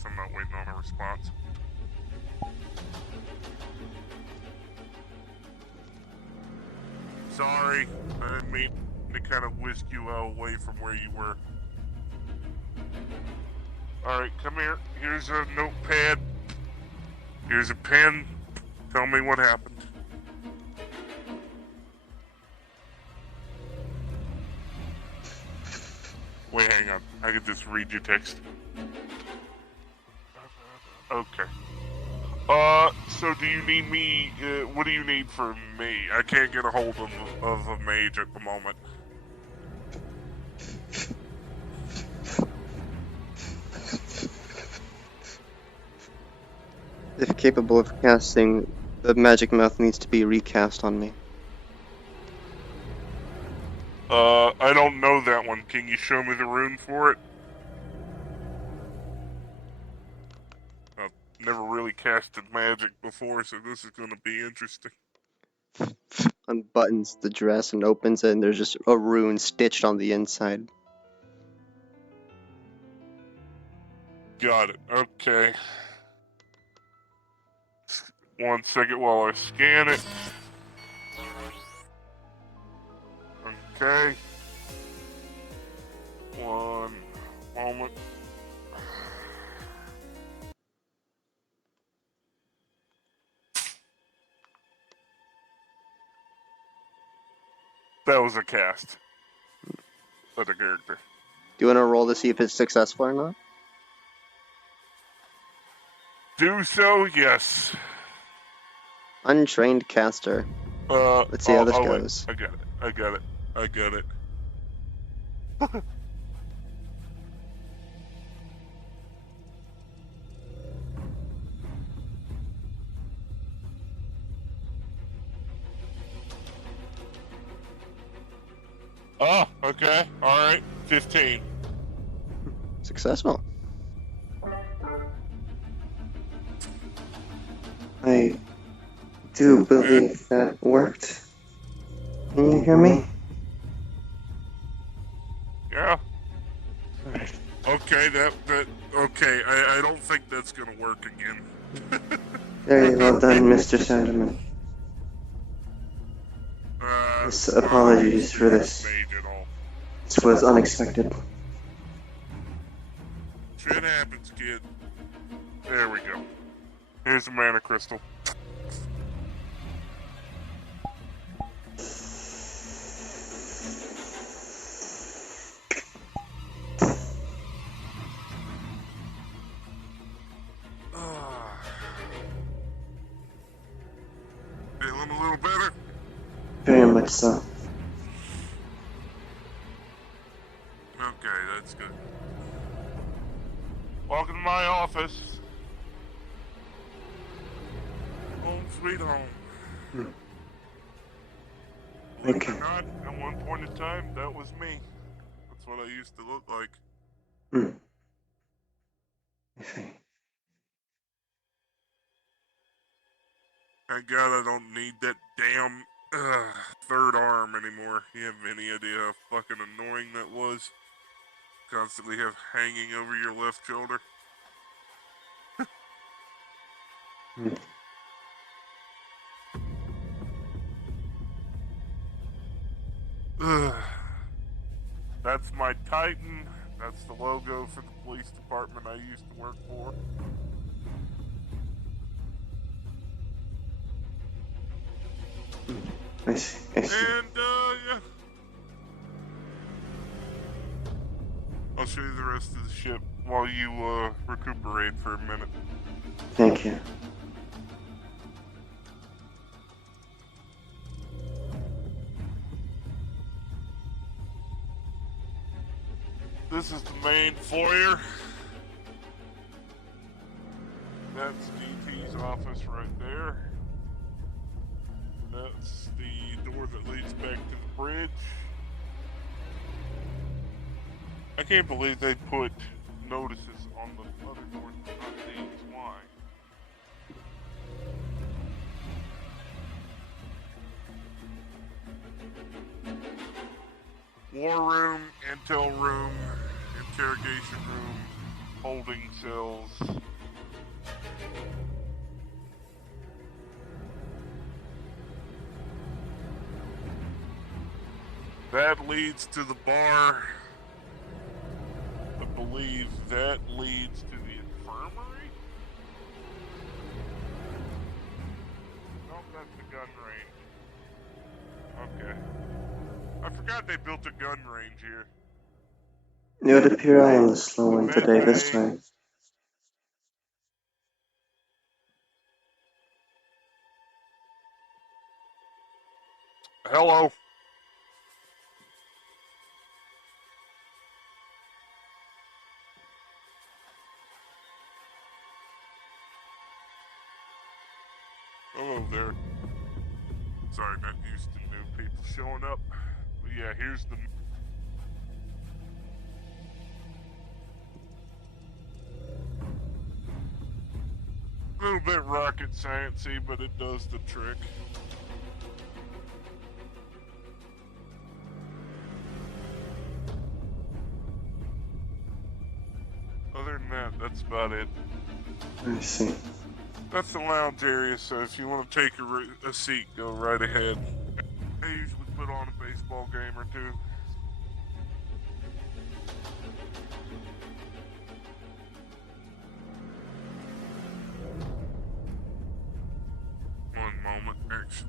guess I'm not waiting on a response. Sorry, I didn't mean to kind of whisk you away from where you were. Alright, come here. Here's a notepad. Here's a pen. Tell me what happened. Wait, hang on. I can just read your text. Okay. So do you need me, what do you need from me? I can't get a hold of a mage at the moment. If capable of casting, the magic mouth needs to be recast on me. I don't know that one. Can you show me the rune for it? I've never really casted magic before, so this is gonna be interesting. Unbuttons the dress and opens it, and there's just a rune stitched on the inside. Got it. Okay. 1 second while I scan it. Okay. 1 moment. That was a cast. Of the character. Do you want to roll to see if it's successful or not? Do so, yes. Untrained caster. Let's see how this goes. I got it. Oh, okay. Alright. 15. Successful. I do believe that worked. Can you hear me? Yeah. Okay, okay, I don't think that's gonna work again. Very well done, Mr. Sanderman. Apologies for this. This was unexpected. Shit happens, kid. There we go. Here's the mana crystal. Feeling a little better? Very much so. Okay, that's good. Welcome to my office. Home sweet home. Believe it or not, at one point in time, that was me. That's what I used to look like. I see. Thank God I don't need that damn third arm anymore. You have any idea how fucking annoying that was? Constantly have hanging over your left shoulder. That's my Titan. That's the logo for the police department I used to work for. I see. And, yeah. I'll show you the rest of the ship while you, recuperate for a minute. Thank you. This is the main foyer. That's DT's office right there. That's the door that leads back to the bridge. I can't believe they put notices on the other doors, but not these. Why? War room, intel room, interrogation room, holding cells. That leads to the bar. I believe that leads to the infirmary? Nope, that's the gun range. Okay. I forgot they built a gun range here. It would appear I am the slow one Med today this bay. time. Hello. Hello there. Sorry, not used to new people showing up. But yeah, here's the... A little bit rocket sciencey, but it does the trick. Other than that, that's about it. I see. That's the lounge area, so if you want to take a seat, go right ahead. I usually put on a baseball game or two. One moment, actually.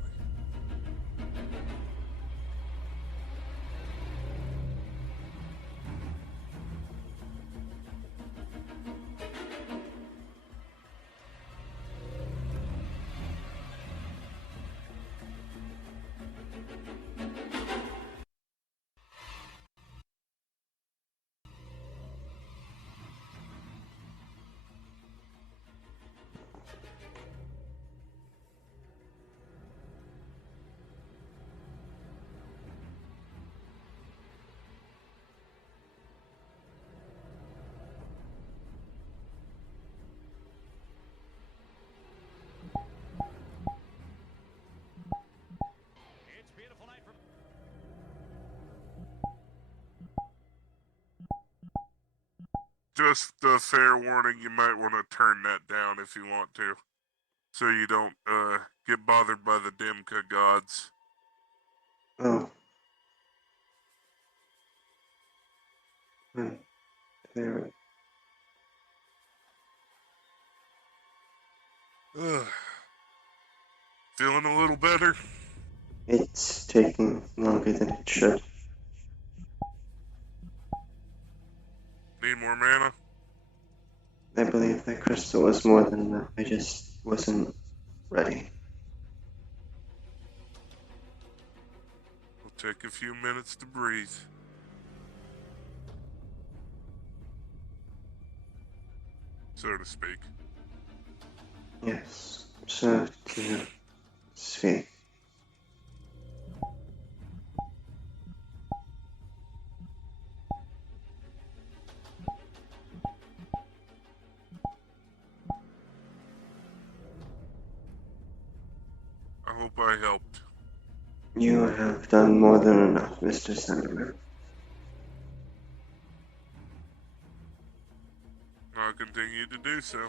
Just a fair warning, you might want to turn that down if you want to. So you don't get bothered by the Dimka gods. Oh. There. Ugh. Feeling a little better? It's taking longer than it should. Need more mana? I believe that crystal was more than enough. I just wasn't ready. We'll take a few minutes to breathe. So to speak. Yes, so to speak. I hope I helped. You have done more than enough, Mr. Senator. I'll continue to do so.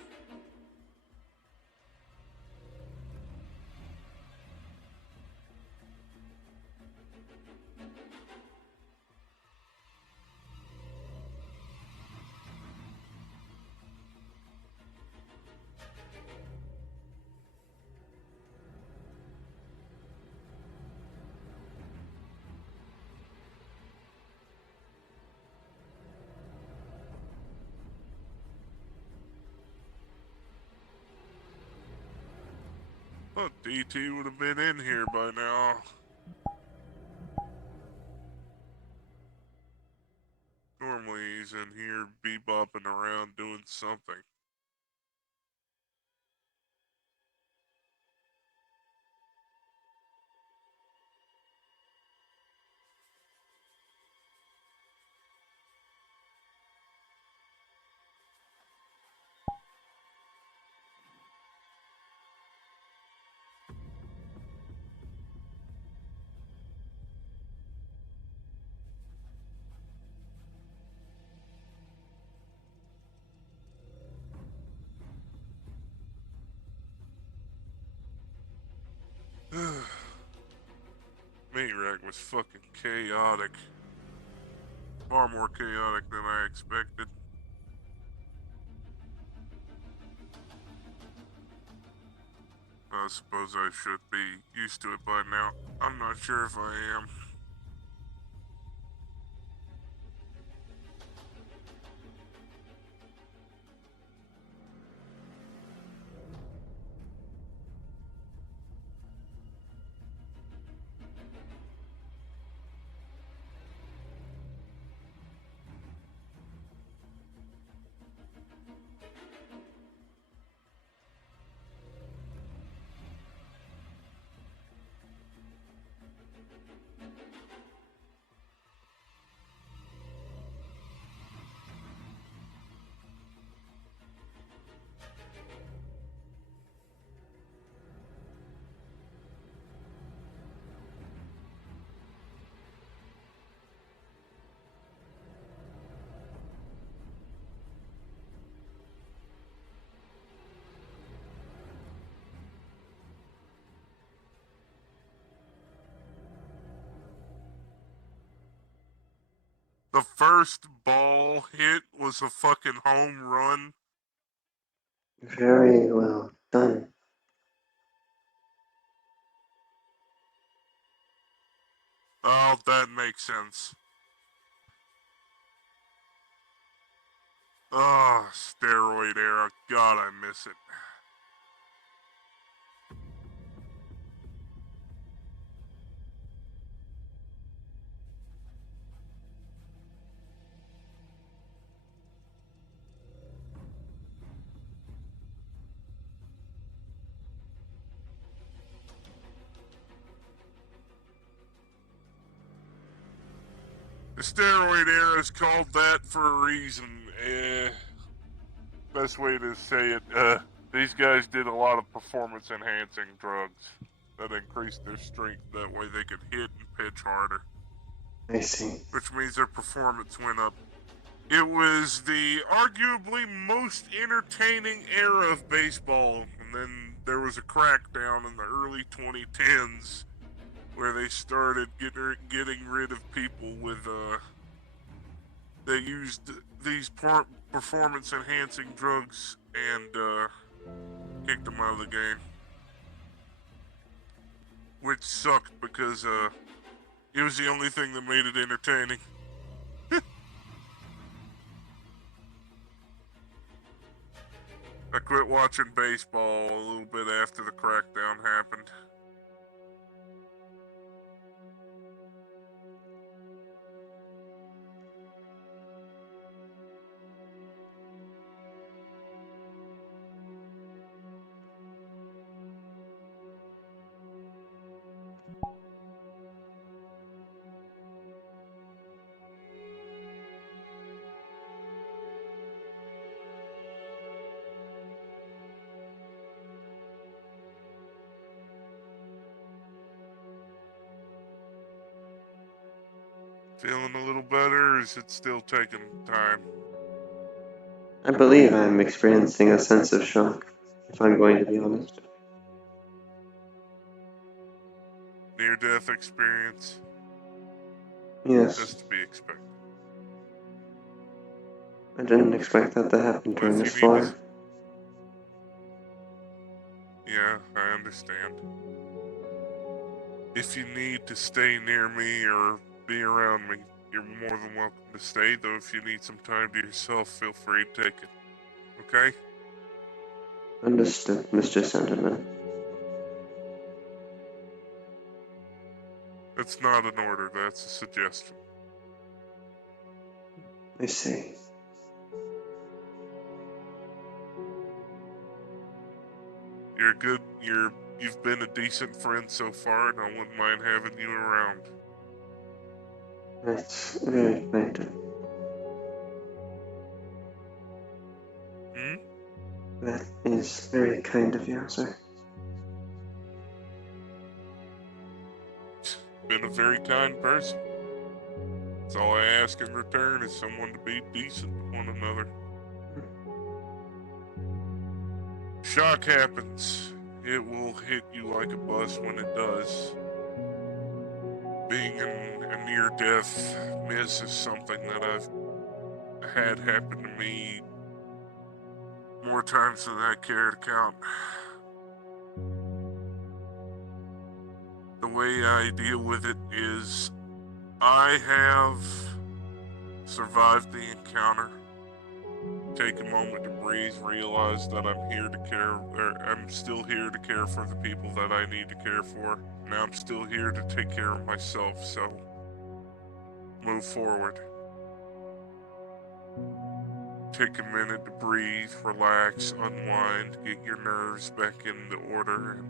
Thought DT would have been in here by now. Normally he's in here bebopping around doing something. Meat rack was fucking chaotic. Far more chaotic than I expected. I suppose I should be used to it by now. I'm not sure if I am. The first ball hit was a fucking home run. Very well done. Oh, that makes sense. Oh, steroid era. God, I miss it. The steroid era is called that for a reason. Best way to say it, these guys did a lot of performance enhancing drugs that increased their strength. That way they could hit and pitch harder. I see. Which means their performance went up. It was the arguably most entertaining era of baseball, and then there was a crackdown in the early 2010s where they started getting rid of people with they used these performance enhancing drugs and kicked them out of the game, which sucked because it was the only thing that made it entertaining. I quit watching baseball a little bit after the crackdown happened. Feeling a little better, or is it still taking time? I believe I'm experiencing a sense of shock, if I'm going to be honest. Near-death experience. Yes, That's to be expected. I didn't expect that to happen during If this you need floor. to... Yeah, I understand. If you need to stay near me or be around me, you're more than welcome to stay, though if you need some time to yourself, feel free to take it. Okay? Understood, Mr. Sentiment. That's not an order, that's a suggestion. I see. You've been a decent friend so far, and I wouldn't mind having you around. That's very kind of you. Hmm? That is very kind of you, sir. Been a very kind person. That's all I ask in return is someone to be decent to one another. Shock happens. it will hit you like a bus when it does. Being in a near-death miss is something that I've had happen to me more times than I care to count. The way I deal with it is I have survived the encounter. Take a moment to breathe, realize that I'm here to care, or I'm still here to care for the people that I need to care for. Now I'm still here to take care of myself, so move forward. Take a minute to breathe, relax, unwind, get your nerves back into order, and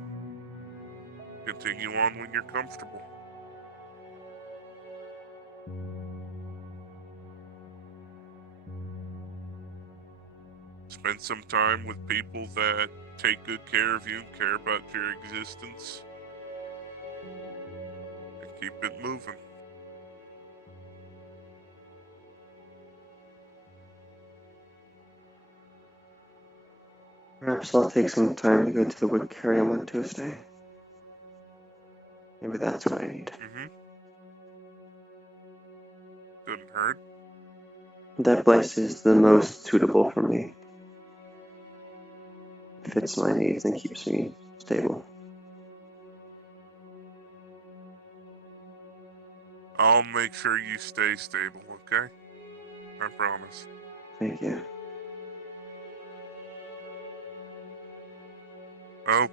continue on when you're comfortable. Spend some time with people that take good care of you and care about your existence, and keep it moving. Perhaps I'll take some time to go to the Woodcarium on Tuesday. Maybe that's what I need. Couldn't hurt. That place is the most suitable for me. It fits my needs and keeps me stable. I'll make sure you stay stable, okay? I promise. Thank you. I hope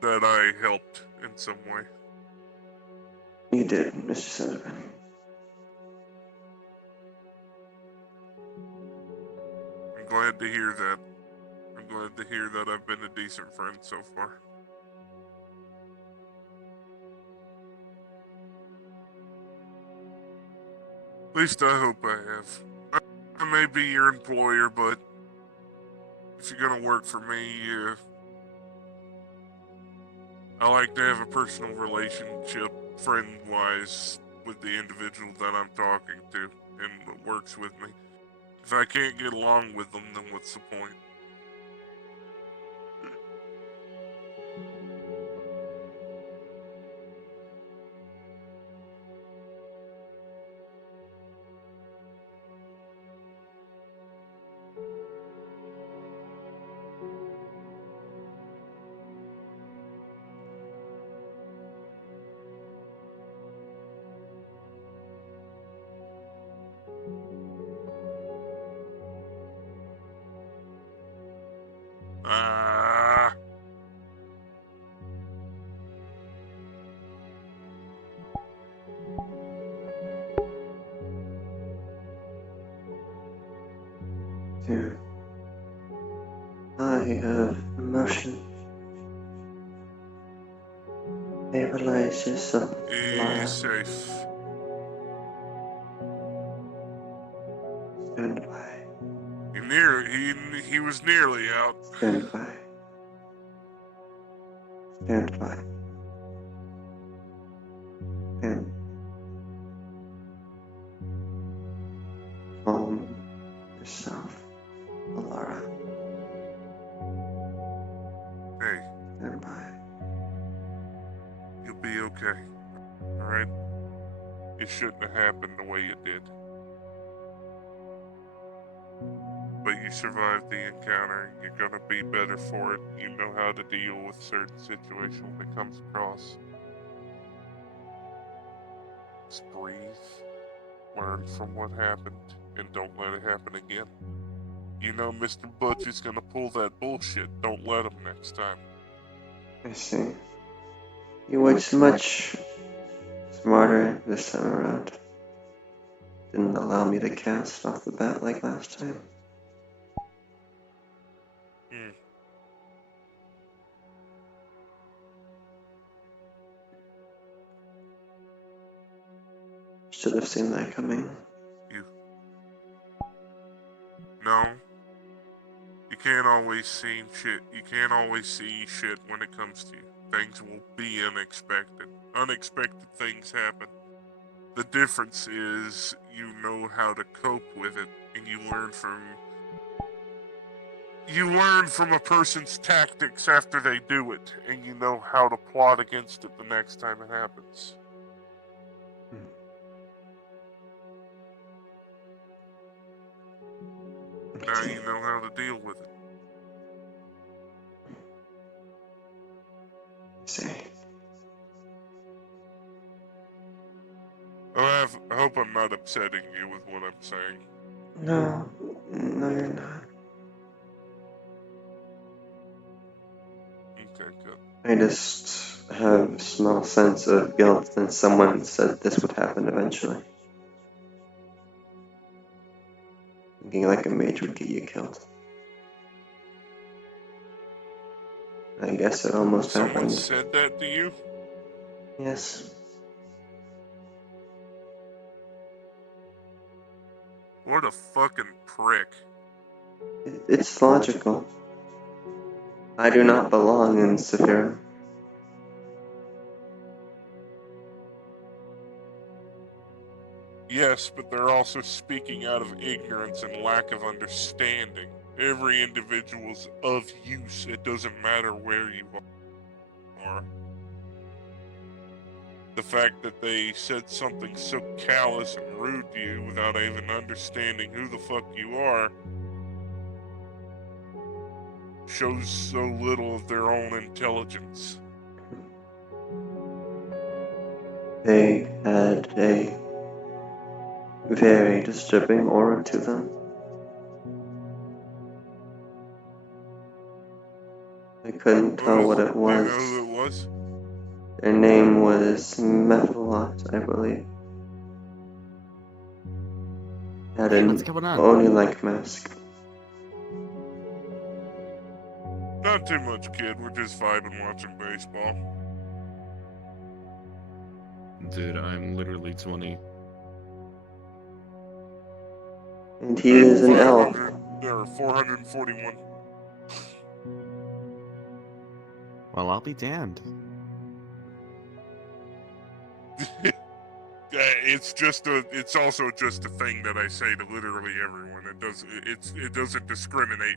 that I helped in some way. You did, Mr. Sullivan. I'm glad to hear that. I'm glad to hear that I've been a decent friend so far. At least I hope I have. I may be your employer, but if you're gonna work for me, I like to have a personal relationship, friend-wise, with the individual that I'm talking to and that works with me. If I can't get along with them, then what's the point? Ah. Too high of emotion. Stabilize yourself, He's Lara. safe. Stand by. He was nearly out. Stand by. Stand by. And calm yourself, Alara. Hey, Stand by. you'll be okay. Alright? It shouldn't have happened the way it did. But you survived the encounter. You're gonna be better for it. You know how to deal with certain situations when it comes across. Just breathe. Learn from what happened. And don't let it happen again. You know Mr. Butch is gonna pull that bullshit. Don't let him next time. I see. You were much smarter this time around. Didn't allow me to cast off the bat like last time. Should have seen that coming. No. You can't always see shit. You can't always see shit when it comes to you. Things will be unexpected. Unexpected things happen. The difference is you know how to cope with it, and you learn from You learn from a person's tactics after they do it, and you know how to plot against it the next time it happens. Now you know how to deal with it. See. I hope I'm not upsetting you with what I'm saying. No, you're not. Okay, good. I just have a small sense of guilt that someone said this would happen eventually. Thinking like a mage would get you killed. I guess it almost Someone happened. said that to you? Yes. What a fucking prick. It's logical. I do not belong in Saphira. Yes, but they're also speaking out of ignorance and lack of understanding. Every individual's of use. It doesn't matter where you are. The fact that they said something so callous and rude to you without even understanding who the fuck you are shows so little of their own intelligence. They had a very disturbing aura to them. I couldn't tell what it Do you know was. who it was? Their name was Methalot, I believe. Had Hey, an what's going on? Oni-like mask. Not too much, kid. We're just vibing watching baseball. Dude, I'm literally 20. And he is an elf. 500, or 441. Well, I'll be damned. It's also just a thing that I say to literally everyone. It doesn't discriminate.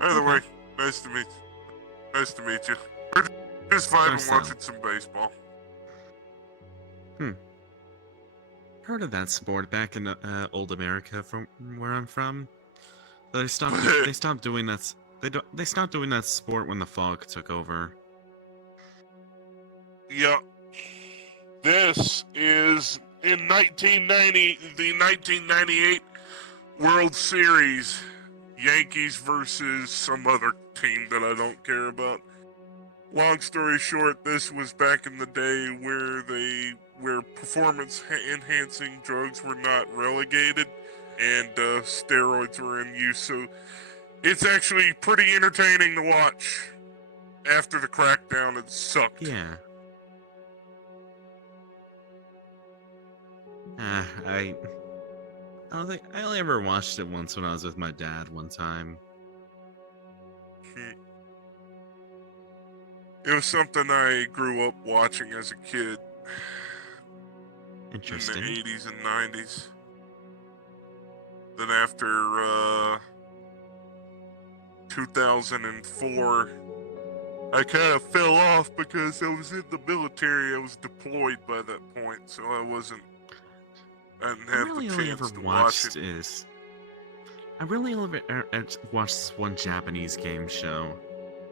Either way, nice to meet you. We're just vibing Versal. watching some baseball. Heard of that sport back in old America from where I'm from. They stopped. They stopped doing that. They stopped doing that sport when the fog took over. Yeah. This is in 1990, the 1998 World Series. Yankees versus some other team that I don't care about. Long story short, this was back in the day where performance enhancing drugs were not relegated and steroids were in use. So it's actually pretty entertaining to watch. After the crackdown, it sucked. Yeah. I don't think I only ever watched it once when I was with my dad one time. It was something I grew up watching as a kid Interesting. in the 80s and 90s. Then after 2004, I kind of fell off because I was in the military. I was deployed by that point, so I didn't have really the only chance ever to watch watched it. is I really only watched this one Japanese game show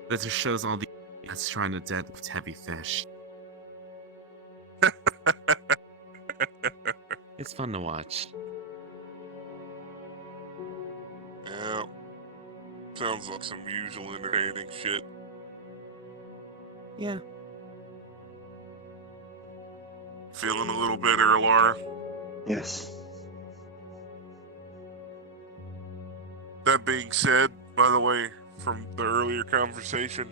that just shows all the that's trying to deadlift heavy fish. It's fun to watch. Yeah, sounds like some usual entertaining shit. Yeah. Feeling a little better, Laura? Yes. That being said, by the way, from the earlier conversation,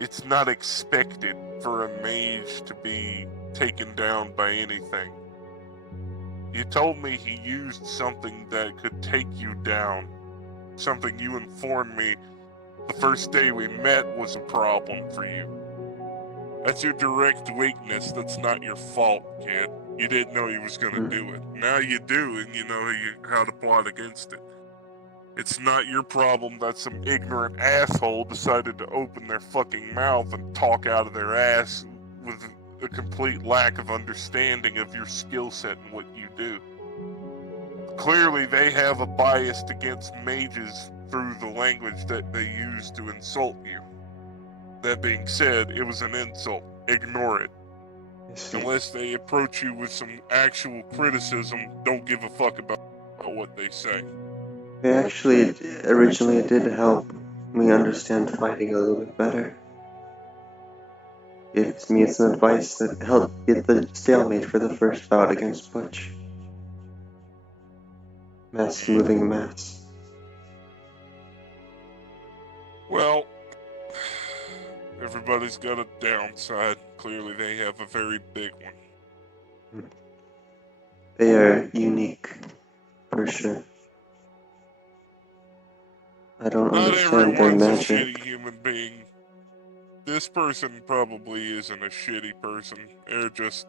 it's not expected for a mage to be taken down by anything. You told me he used something that could take you down. Something you informed me the first day we met was a problem for you. That's your direct weakness. That's not your fault, kid. You didn't know he was going to do it. Now you do, and you know how to plot against it. It's not your problem that some ignorant asshole decided to open their fucking mouth and talk out of their ass with a complete lack of understanding of your skill set and what you do. Clearly, they have a bias against mages through the language that they use to insult you. That being said, it was an insult. Ignore it. Unless they approach you with some actual criticism, don't give a fuck about what they say. It originally did help me understand fighting a little bit better. Gives me some advice that helped get the stalemate for the first bout against Butch. Mass moving mass. Well, everybody's got a downside. Clearly they have a very big one. They are unique, for sure. I don't Not understand their everyone's a magic. shitty human being. This person probably isn't a shitty person. They're just...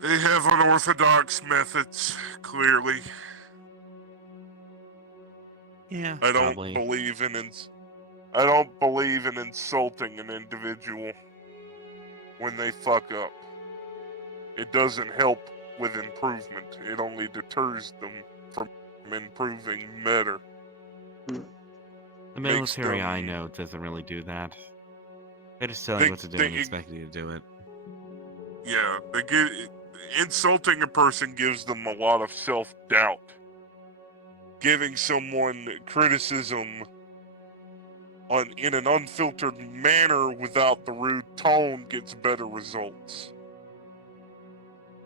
They have unorthodox methods, clearly. Yeah, I don't probably. believe in insulting an individual when they fuck up. It doesn't help with improvement. It only deters them from improving better. The military I know doesn't really do that. They just tell you what to do and expect you to do it. Yeah, insulting a person gives them a lot of self-doubt. Giving someone criticism in an unfiltered manner without the rude tone gets better results.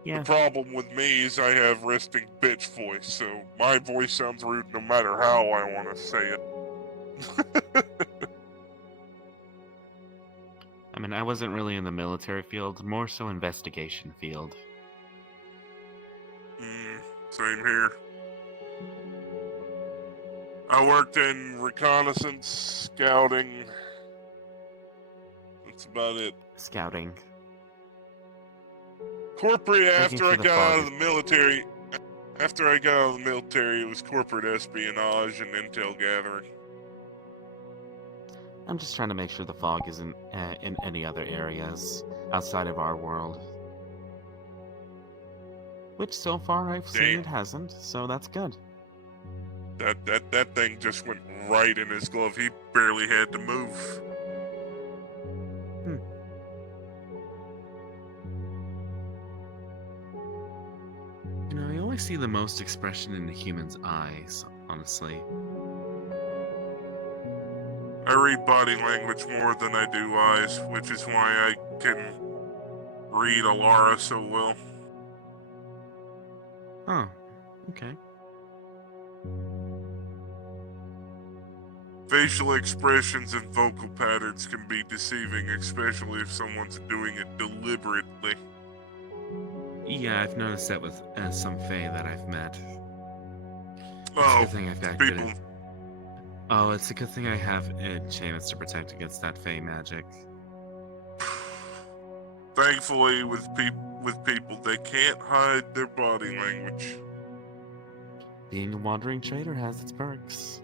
Yeah. The problem with me is I have resting bitch voice, so my voice sounds rude no matter how I want to say it. I mean, I wasn't really in the military field, more so investigation field. Same here. I worked in reconnaissance, scouting. That's about it. Scouting. Corporate, after I got out of the military, it was corporate espionage and intel gathering. I'm just trying to make sure the fog isn't in any other areas outside of our world. Which so far I've seen it hasn't, so that's good. That thing just went right in his glove. He barely had to move. You know, I always see the most expression in a human's eyes, honestly. I read body language more than I do eyes, which is why I can read Alara so well. Oh, okay. Facial expressions and vocal patterns can be deceiving, especially if someone's doing it deliberately. Yeah, I've noticed that with some Fae that I've met. Oh, it's a good thing I've got people. It's a good thing I have enchantments to protect against that Fae magic. Thankfully, with people, they can't hide their body language. Being a wandering trader has its perks.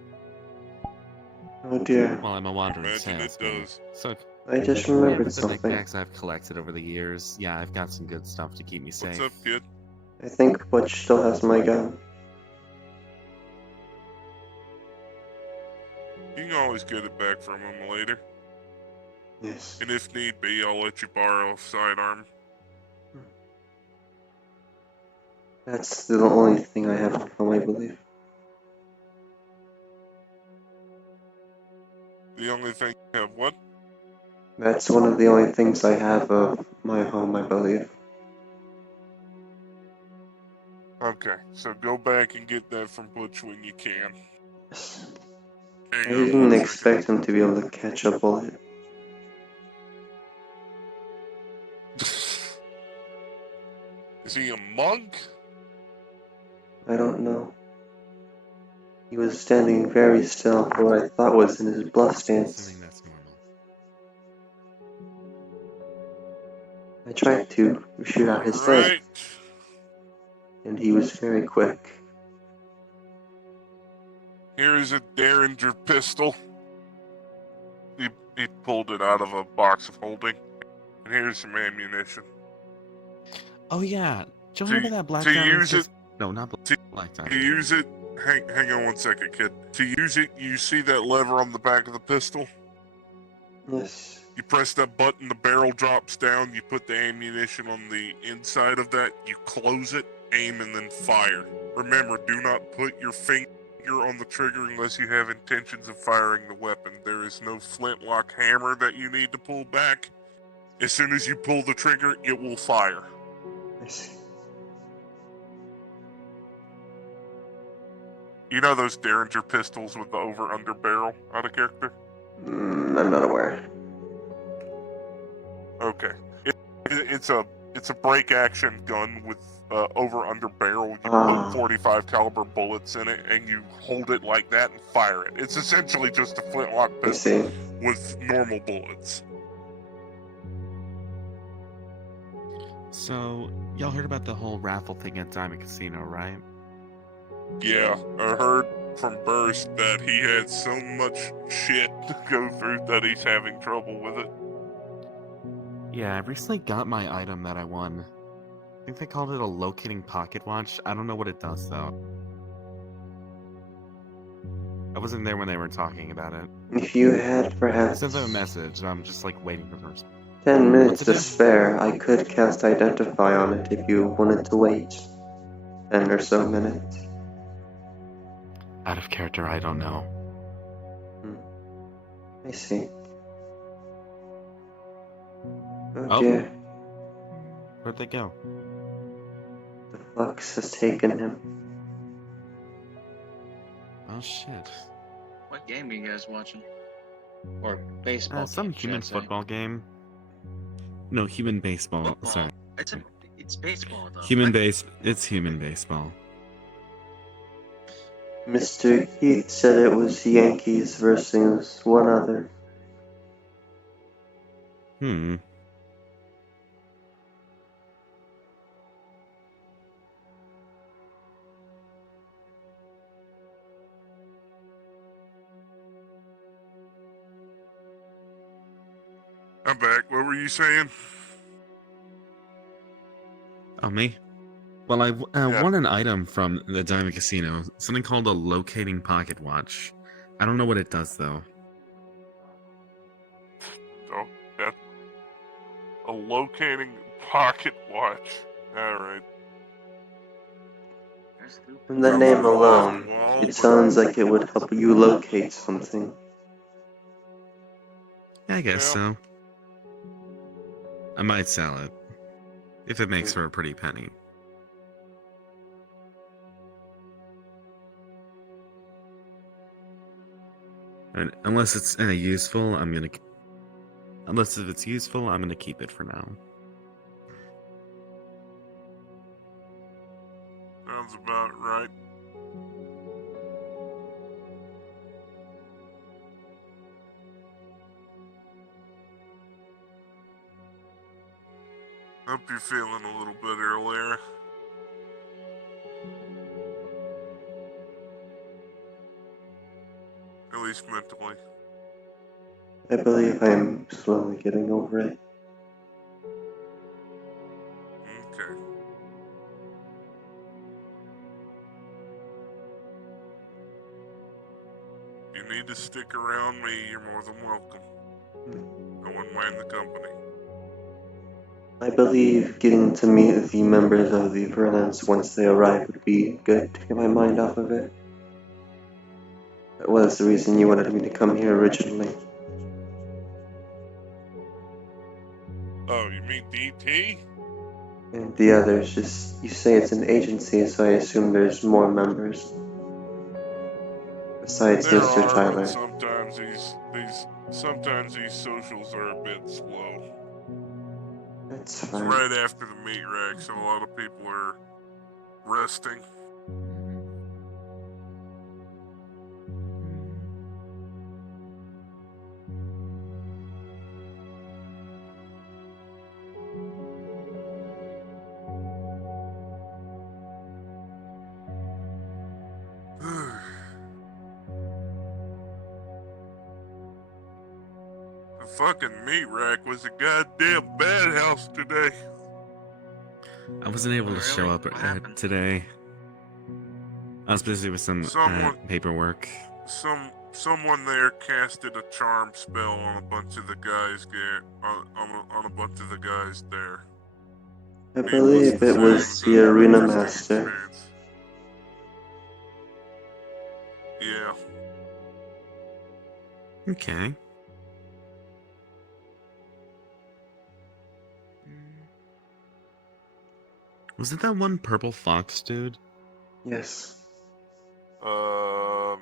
Oh dear. Well, I'm a wandering Imagine salesman. it does. So, I just remembered the something. knickknacks I've collected over the years, yeah, I've got some good stuff to keep me safe. What's up, kid? I think Butch still has my gun. You can always get it back from him later. Yes. And if need be, I'll let you borrow a sidearm. That's the only thing I have from home, I believe. The only thing you have what? That's one of the only things I have of my home, I believe. Okay, so go back and get that from Butch when you can. Yes. Hang I on didn't 1 expect him to be able to catch a bullet. Is he a monk? I don't know. He was standing very still for what I thought was in his bluff stance. Assuming that's normal. I tried to shoot out his leg, Right. and he was very quick. Here is a Derringer pistol. He pulled it out of a box of holding. And here's some ammunition. Oh yeah, do you To- remember that black to guy? use it- No, not to- black To diamond. use it, hang on one second, kid. To use it, you see that lever on the back of the pistol? Yes. You press that button, the barrel drops down, you put the ammunition on the inside of that, you close it, aim, and then fire. Remember, do not put your finger on the trigger unless you have intentions of firing the weapon. There is no flintlock hammer that you need to pull back. As soon as you pull the trigger, it will fire. I see. You know those Derringer pistols with the over-under barrel out of character? I'm not aware. Okay. It's a break action gun with over-under barrel. You Ah. put 45 caliber bullets in it, and you hold it like that and fire it. It's essentially just a flintlock I pistol see. with normal bullets. So, y'all heard about the whole raffle thing at Diamond Casino, right? Yeah, I heard from Burst that he had so much shit to go through that he's having trouble with it. Yeah, I recently got my item that I won. I think they called it a locating pocket watch. I don't know what it does, though. I wasn't there when they were talking about it. If you had I perhaps sent them a message, so I'm just like waiting for them. 10 minutes it to do? spare, I could cast Identify on it if you wanted to wait 10 or so minutes. Out of character, I don't know. I see. Oh Oh. dear, Where'd they go? the flux has taken him. Oh shit. What game are you guys watching? Or baseball? Some game, should human I say. football game. No, human baseball. Football. Sorry. It's baseball though. It's human baseball. Mr. Keith said it was Yankees versus one other. Hmm. I'm back. What were you saying? Oh, me? Well, I Yeah. won an item from the Diamond Casino. Something called a locating pocket watch. I don't know what it does, though. Oh, that's a locating pocket watch. Alright. From the name alone, it sounds like it would help you locate something. Yeah, I guess Yeah. so. I might sell it. If it makes for a pretty penny. And unless it's useful, Unless if it's useful, I'm gonna keep it for now. Sounds about right. Hope you're feeling a little bit earlier. At least mentally. I believe I am slowly getting over it. Okay. If you need to stick around me, you're more than welcome. I wouldn't mind the company. I believe getting to meet the members of the Verlance once they arrive would be good to get my mind off of it. That was the reason you wanted me to come here originally. Oh, you mean DT? And the others, just, you say it's an agency, so I assume there's more members. Besides There Mr. are, Tyler. but sometimes these socials are a bit slow. That's It's fine. right after the meat rack, so a lot of people are resting. The fucking meat rack was a goddamn bad house today. I wasn't able to show Really? up What happened? today. I was busy with some Someone- paperwork. Someone there casted a charm spell on a bunch of the guys on a bunch of the guys there. I Needless believe to it say, was a the arena interesting master. experience. Yeah. Okay. Was it that one purple fox dude? Yes.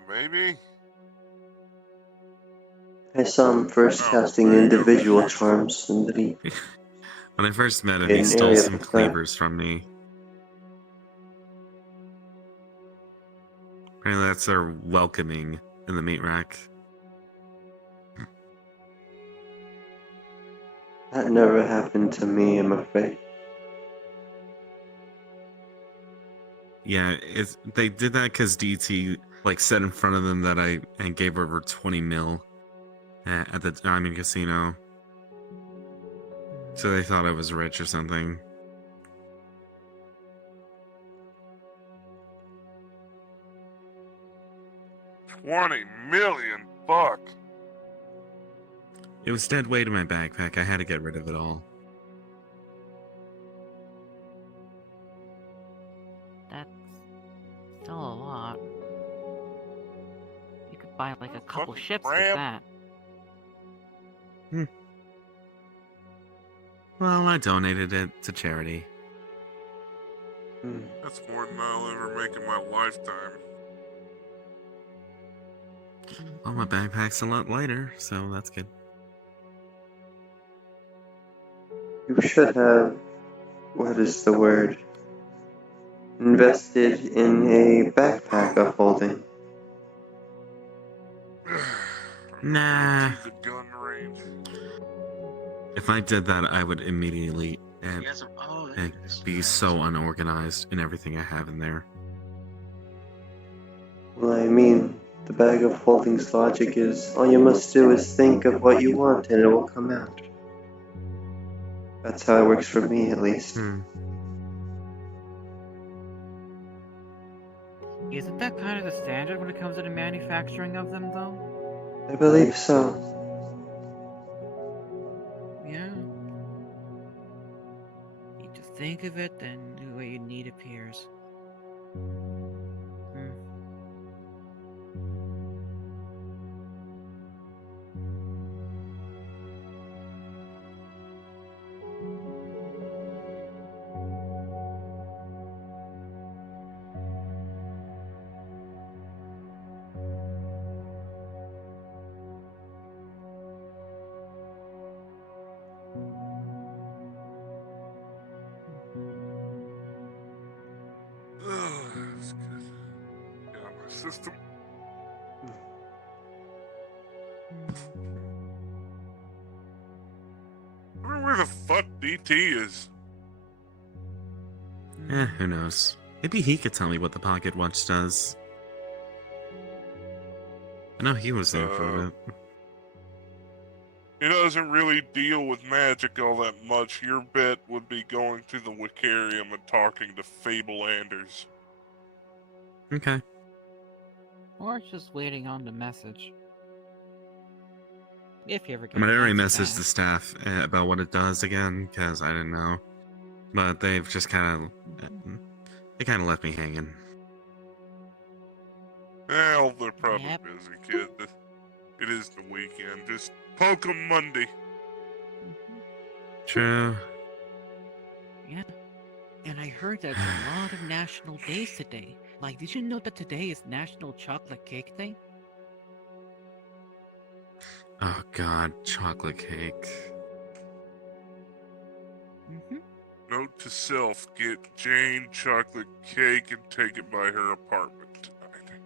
Maybe? I saw him first Oh, casting maybe. individual charms, and then he When I first met him, In he an stole area some of the cleavers from me. Apparently that's their welcoming in the meat rack. that never happened to me, I'm afraid. Yeah, they did that because DT said in front of them that I gave over 20 mil at the Diamond Casino. So they thought I was rich or something. $20 million, fuck. It was dead weight in my backpack. I had to get rid of it all. That's still a lot. You could buy like a couple Fucking ships crap. with that. Well, I donated it to charity. That's more than I'll ever make in my lifetime. Well, my backpack's a lot lighter, so that's good. You should have, what is the word, invested in a backpack of holding. Nah. To the gun range. If I did that, I would immediately You got some. Oh, there it is. be so unorganized in everything I have in there. Well, I mean, the bag of holding's logic is all you must do is think of what you want and it will come out. That's how it works for me, at least. Isn't that kind of the standard when it comes to the manufacturing of them, though? I believe so. Yeah. You just think of it, then the way you need appears. That's good. Get out my system. I wonder where the fuck DT is. Who knows? Maybe he could tell me what the pocket watch does. I know he was there for it. He doesn't really deal with magic all that much. Your bet would be going to the Wicarium and talking to Fablelanders. Okay. Or just waiting on the message. If you ever get I mean, I already an messaged answer the staff about what it does again, because I didn't know. But they've just kind of left me hanging. Well, they're probably Yep. busy, kid. It is the weekend. Just poke 'em Monday. True. Yeah. And I heard there's a lot of national days today. Like, did you know that today is National Chocolate Cake Day? Oh god, chocolate cake. Note to self, get Jane chocolate cake and take it by her apartment tonight.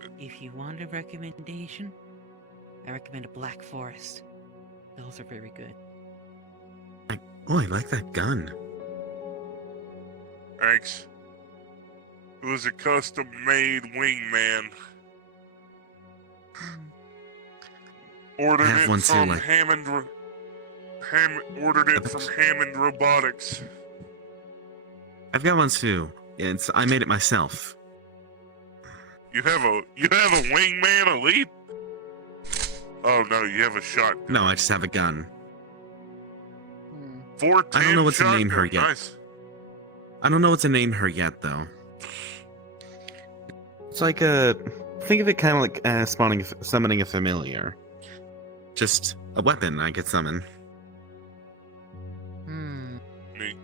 Good. If you want a recommendation, I recommend a Black Forest. Those are very good. Oh, I like that gun. Thanks. It was a custom-made wingman. Ordered have it one too, from like- ordered it from Hammond Robotics. I've got one too. I made it myself. You have a wingman elite? Oh no, you have a shotgun. No, I just have a gun. 410 I don't know what to name her shotgun, yet. Nice. I don't know what to name her yet, though. It's like think of it kind of like summoning a familiar. Just a weapon I could summon. Neat.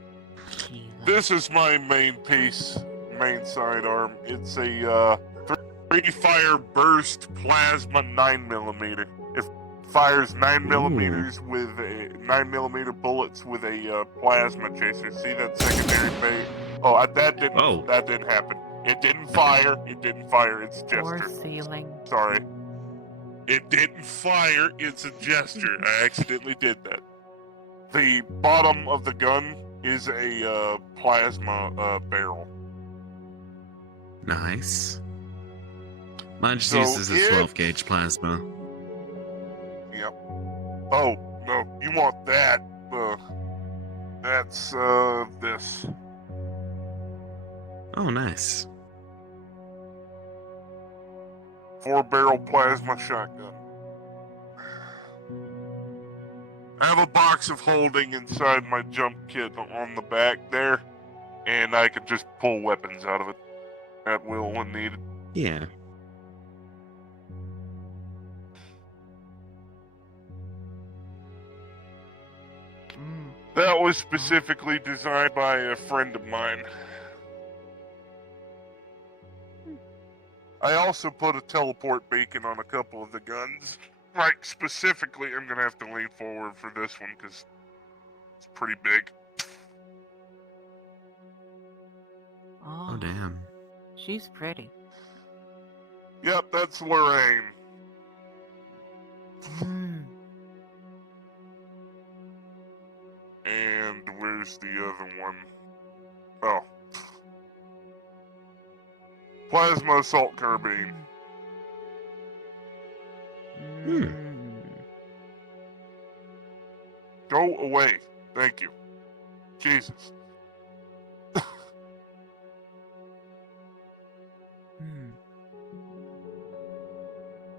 Sheila. This is my main sidearm. It's a 3-fire burst plasma 9mm. It fires 9mm with 9mm bullets with a plasma chaser. See that secondary phase? Oh, that didn't happen. It didn't fire. It's Or gesture. ceiling. Sorry. It didn't fire. It's a gesture. I accidentally did that. The bottom of the gun is a plasma barrel. Nice. Mine just So uses a if- 12-gauge plasma. Yep. Oh, no, you want that. That's, this. Oh, nice. 4-barrel plasma shotgun. I have a box of holding inside my jump kit on the back there, and I can just pull weapons out of it at will when needed. Yeah. That was specifically designed by a friend of mine. I also put a teleport beacon on a couple of the guns. Like, specifically, I'm gonna have to lean forward for this one, because it's pretty big. Oh, damn. She's pretty. Yep, that's Lorraine. And where's the other one? Oh. Plasma assault carbine. Go away. Thank you. Jesus.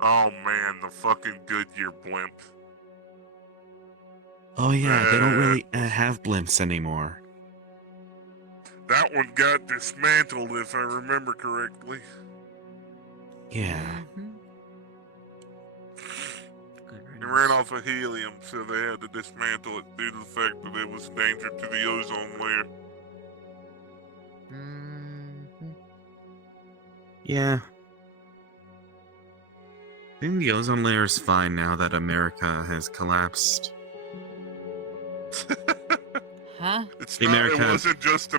Oh man, the fucking Goodyear blimp. Oh, yeah, they don't really have blimps anymore. That one got dismantled, if I remember correctly. Yeah. It ran off of helium, so they had to dismantle it due to the fact that it was a danger to the ozone layer. Yeah. I think the ozone layer is fine now that America has collapsed. Huh? It's The not, America- it wasn't just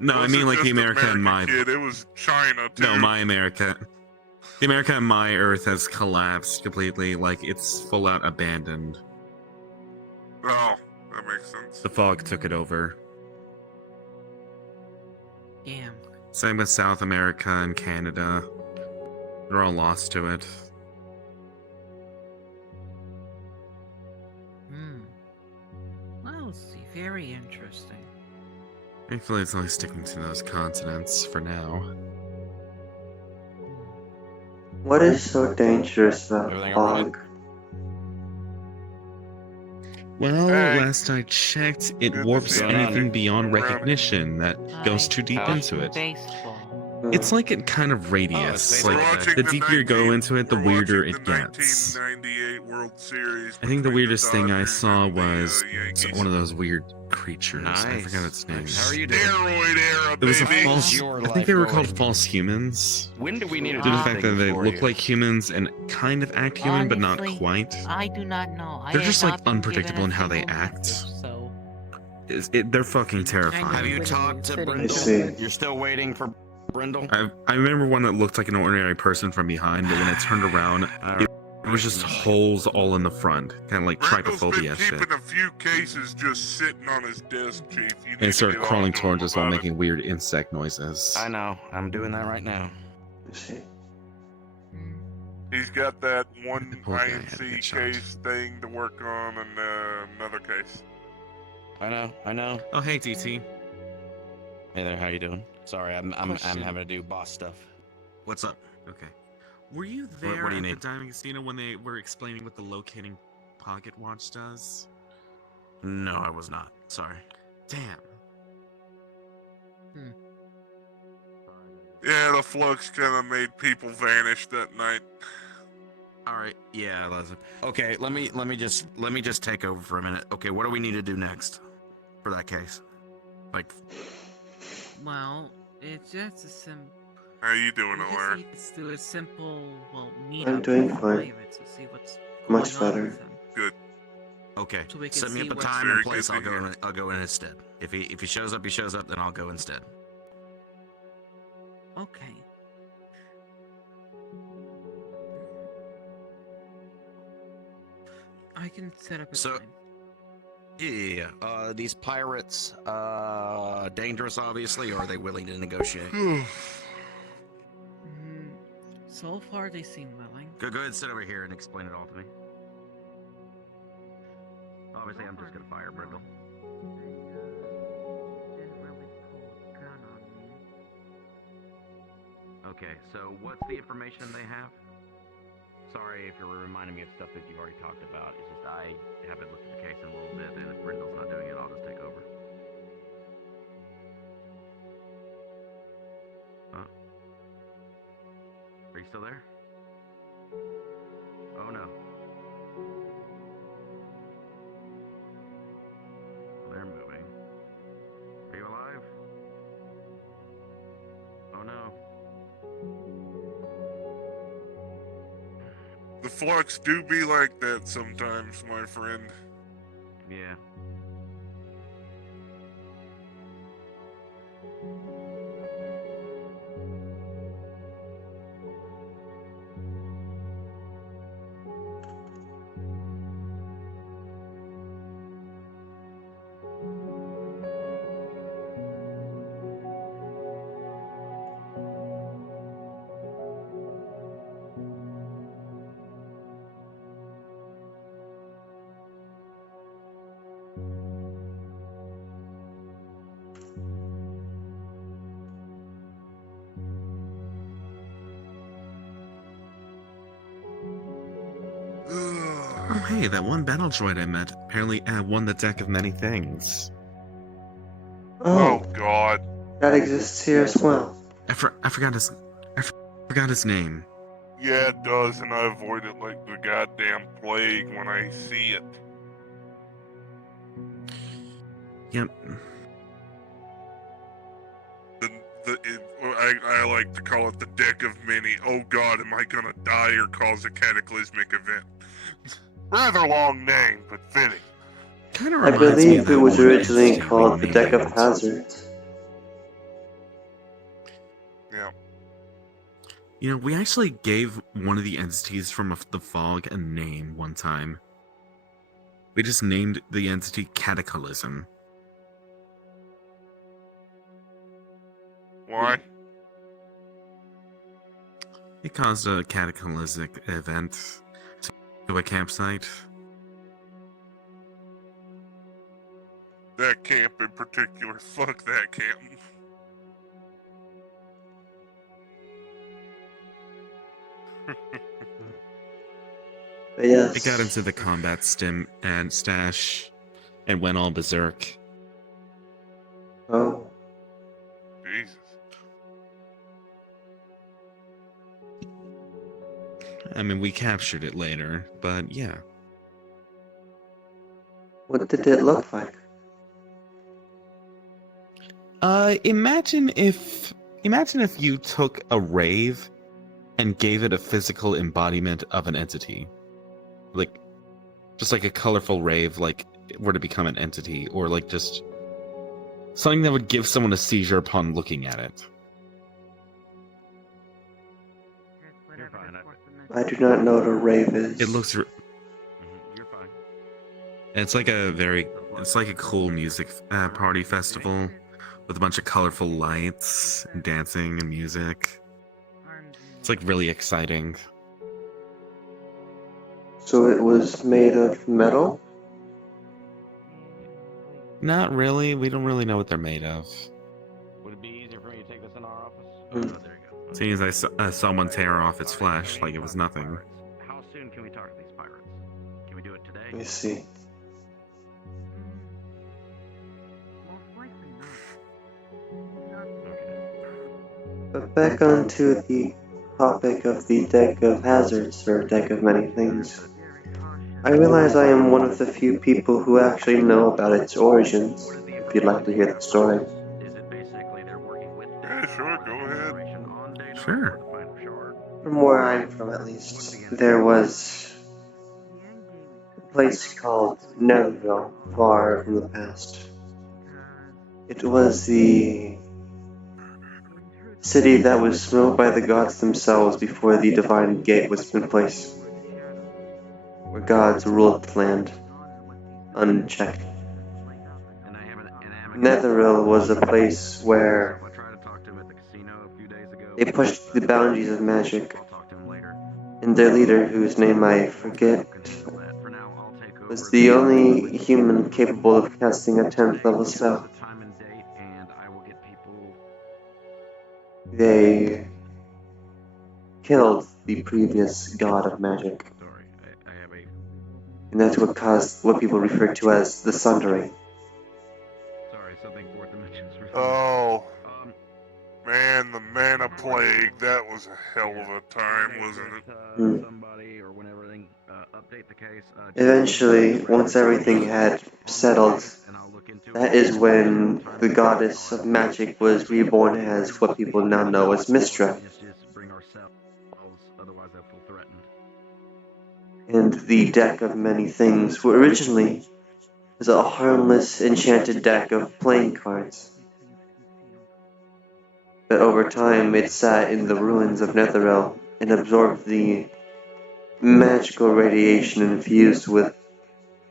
No, I mean like the America in my... kid, it was China too. No, my America. The America in my Earth has collapsed completely, like it's full out abandoned. Oh, that makes sense. The fog took it over. Damn. Same with South America and Canada. They're all lost to it. Well, see, very interesting. Thankfully, it's only sticking to those continents for now. What is so dangerous about Everything all right? fog? Well, Hey. last I checked, it Good to warps see you. anything beyond Around. recognition that goes too deep into it. Baseball. It's like a kind of radius. it's Like, basically the deeper you go into it, the we're weirder watching it the gets. 1998 World Series I think the between weirdest thing I Dodgers saw and the, was Yankees. one of those weird creatures. I Nice. forgot its name. How are you doing? Steroid era, It was a baby. false. Your I think life they were going? called false humans. When do we need to Due do to the Ah. fact that they for look you? like humans and kind of act human, but not Honestly, quite. I do not know. I They're have just, like, not been given unpredictable a in how they single act. message, so They're fucking terrifying. Have you talked to Brindle? see. You're still waiting for Brindle? I remember one that looked like an ordinary person from behind, but when it turned around, it was just holes all in the front, kind of like Randall's been trypophobia shit. keeping a few cases just sitting on his desk, Chief. You need And to it started get on crawling to him towards us while about it. making weird insect noises. I know. I'm doing that right now. Let's see. He's got that The one poor guy had to INC get shot. case thing to work on and another case. I know. Oh, hey, DT. Hey there, how you doing? Sorry, I'm Question. having to do boss stuff. What's up? Okay. Were you there what do you at need? the dining casino when they were explaining what the locating pocket watch does? No, I was not. Sorry. Damn. Yeah, the flux kind of made people vanish that night. All right. Yeah, Leslie. Okay, let me just take over for a minute. Okay, what do we need to do next for that case? Like, Well, it's just a simple. How you doing, We just Alara? need to do a simple, well, meet I'm up doing with fine. private to see what's Much going on better. with him. Good. okay, So we can set me see up a what's time very and place. good to hear. I'll go in his stead. If he shows up, he shows up. Then I'll go instead. Okay. I can set up a So- time. Yeah. These pirates, dangerous, obviously, or are they willing to negotiate? Mm, so far, they seem willing. Go ahead, sit over here and explain it all to me. Obviously, I'm just gonna fire Brindle. Didn't really pull a gun on me. Okay, so what's the information they have? Sorry if you're reminding me of stuff that you've already talked about. It's just I haven't looked at the case in a little bit, and if Brindle's not doing it, I'll just take over. Are you still there? Oh no. Oh, they're moving. Are you alive? Oh no. The flux do be like that sometimes, my friend. Yeah. Oh, hey, that one battle droid I met apparently won the deck of many things. Oh, Oh, God. that exists here as well. I forgot his name. Yeah, it does, and I avoid it like the goddamn plague when I see it. Yep. I like to call it the deck of many. Oh God, am I gonna die or cause a cataclysmic event? Rather long name, but fitting. Kind of I reminds me of believe that it was one originally entity called the we Deck of named. Hazards. Yeah. You know, we actually gave one of the entities from the fog a name one time. We just named the entity Cataclysm. Why? It caused a cataclysmic event to a campsite. That camp in particular. Fuck that camp. But yes. It got into the combat stim and stash and went all berserk. Oh, Jesus. I mean, we captured it later, but yeah. what did it look like? Imagine if you took a rave and gave it a physical embodiment of an entity. Like, just like a colorful rave, like, were to become an entity, or like just something that would give someone a seizure upon looking at it. You're fine. I do not know what a rave is. It looks, You're fine. it's like a cool music party festival with a bunch of colorful lights, and dancing, and music. It's like really exciting. So it was made of metal? Not really. We don't really know what they're made of. Would it be easier for me to take this in our office? Hmm. Oh, there you go. Seeing as I saw someone tear off its flesh like it was nothing. Pirates. How soon can we talk to these pirates? Can we do it today? Let me see. But back onto the topic of the deck of hazards, or deck of many things. I realize I am one of the few people who actually know about its origins, if you'd like to hear the story. Is it basically they're working with Yeah, sure, go ahead. information on data Sure. or the final shard? From where I'm from, at least, there was a place called Netherville, far from the past. It was the city that was ruled by the gods themselves before the divine gate was in place, where gods ruled the land unchecked. Netheril was a place where I tried to talk to him at the casino a few days ago. they pushed the boundaries of magic, I'll talk to him later. and their leader, whose name I forget, For now, I'll take over was the only human capable of casting a 10th level spell. time and date, and I will get people. They killed the previous god of magic, Sorry, I have a. and that's what caused what people refer to as the Sundering. Sorry, something fourth dimensions. Oh, Um, man, the Mana Plague. That was a hell of a time, wasn't it? Hmm. Somebody or whenever they update the case. Eventually, once everything had settled, and I'll look into that it. is when the goddess of magic was reborn as what people now know as Mistra, Just bring ourselves, otherwise I feel threatened. and the deck of many things were originally was a harmless enchanted deck of playing cards. But over time it sat in the ruins of Netheril and absorbed the magical radiation infused with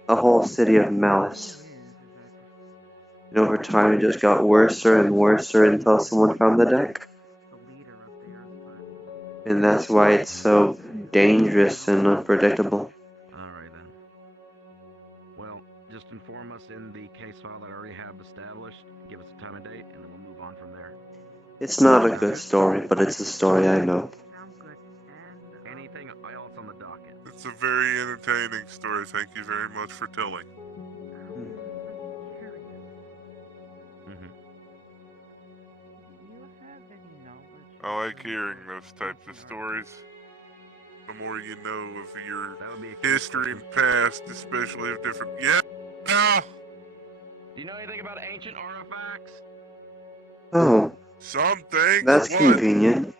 a whole city of malice. And over time it just got worser and worser until someone found the deck. And that's why it's so dangerous and unpredictable. Alright then. Well, just inform us in the case file that I already have established, give us a time and date, and then we'll move on from there. It's not a good story, but it's a story I know. Anything else on the docket? It's a very entertaining story. Thank you very much for telling. Mm-hmm. I like hearing those types of stories. The more you know of your That would be a history and past, especially of different. Yeah. Ah, Do you know anything about ancient artifacts? Oh, some things. that's What? convenient.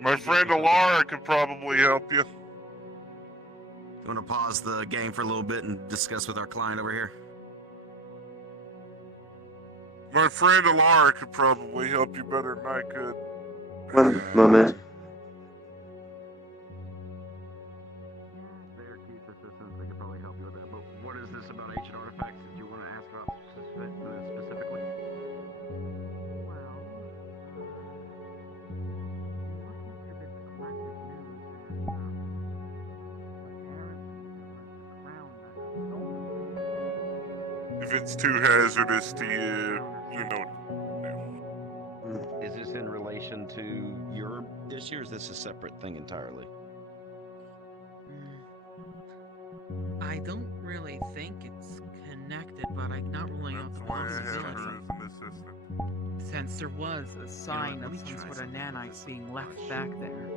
My friend Alara could probably help you. You want to pause the game for a little bit and discuss with our client over here? My friend Alara could probably help you better than I could. One moment. There, Keith's assistants, they could probably help you with that. But what is this about ancient artifacts that you want to ask about specifically? If it's too hazardous to you, you know. Is this in relation to your issue, or is this a separate thing entirely? I don't really think it's connected, but I'm not ruling out the That's why I have possibility. her as an assistant. Since there was a sign let of me some try sort of something with nanites this. being left back there.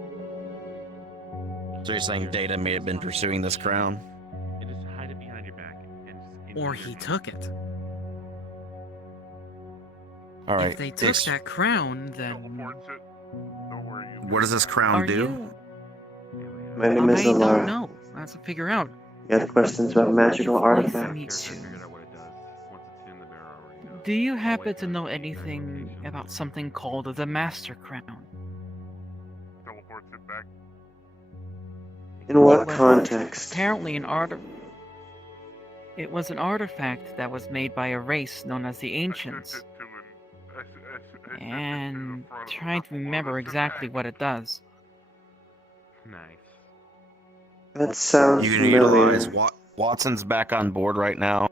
So you're saying Data may have been pursuing this crown? And just hide it behind your back. And just Or he took it. All right. If they took that crown, then Teleports it. Don't worry. What does this crown are do? you? My name is I don't Alara. know. I have to figure out. You have questions about magical If artifacts? me I too. figured out what it does. Once it's in the mirror, I already know. Do you I'll happen wait to for know the exact anything location. about something called the Master Crown? Teleports it back. In what Well, context? Apparently it was an artifact that was made by a race known as the Ancients. And trying to remember exactly what it does. Nice. That sounds You can familiar. utilize Watson's back on board right now.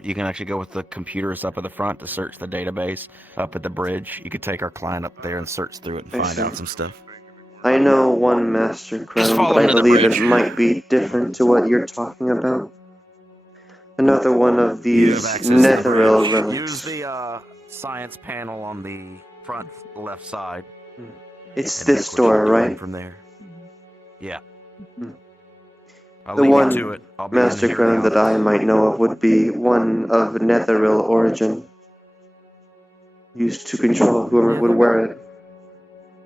You can actually go with the computers up at the front to search the database up at the bridge. You could take our client up there and search through it and I find see. out some stuff. I know one Master Crown, follow but I him to the believe bridge. it might be different to what you're talking about. Another one of You these have access to the Netheril bridge. relics. Use the science panel on the front left side. It's and pick this what door, you're doing right? from there. Yeah. I'll The leave one you to it. I'll be in Master here Crown in the that I office. might know of would be one of Netheril origin, used to control whoever would wear it.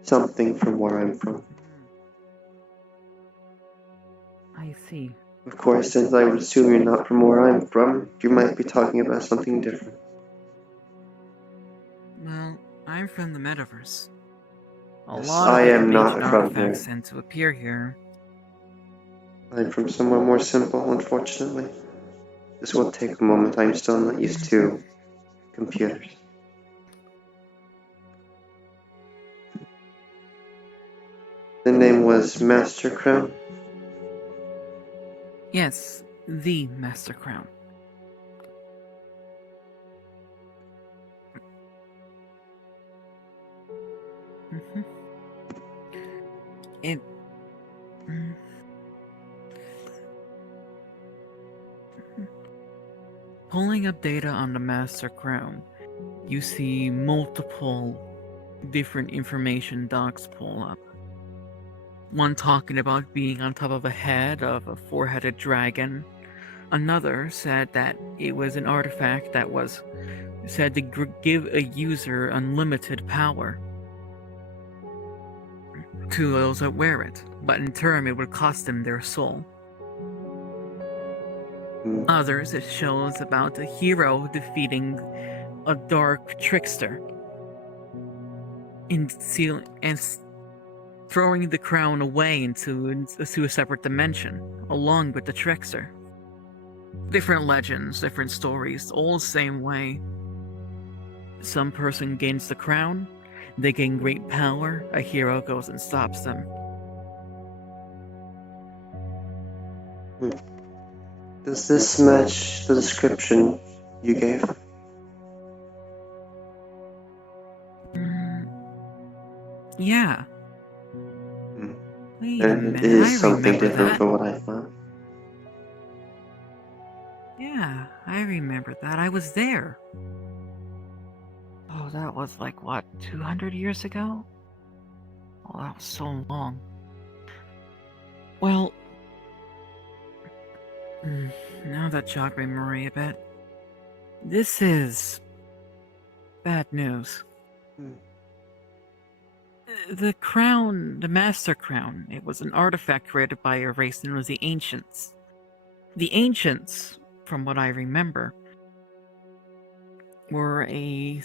Something from where I'm from. I see. Of course, since I would assume you're not from where I'm from, you might be talking about something different. Well, I'm from the Metaverse. A Yes, lot of I am different not ancient from artifacts here. tend to appear here. I'm from somewhere more simple, unfortunately. This will take a moment. I'm still not used to computers. The name was Master Crown. Yes, the Master Crown. Mhm. It. mm. Pulling up data on the Master Crown, you see multiple different information docs pull up. One talking about being on top of a head of a four-headed dragon. Another said that it was an artifact that was said to give a user unlimited power to those that wear it, but in turn it would cost them their soul. Others, it shows about a hero defeating a dark trickster and throwing the crown away into a separate dimension, along with the trickster. Different legends, different stories, all the same way. Some person gains the crown, they gain great power, a hero goes and stops them. Does this match the description you gave? Yeah. Wait a And minute, it is I something remember different that. from what I thought. Yeah, I remember that. I was there. Oh, that was like, what, 200 years ago? Oh, that was so long. Well, now that jogged my memory a bit. This is bad news. The crown, the Master Crown, it was an artifact created by a race known as the Ancients. The Ancients, from what I remember, were a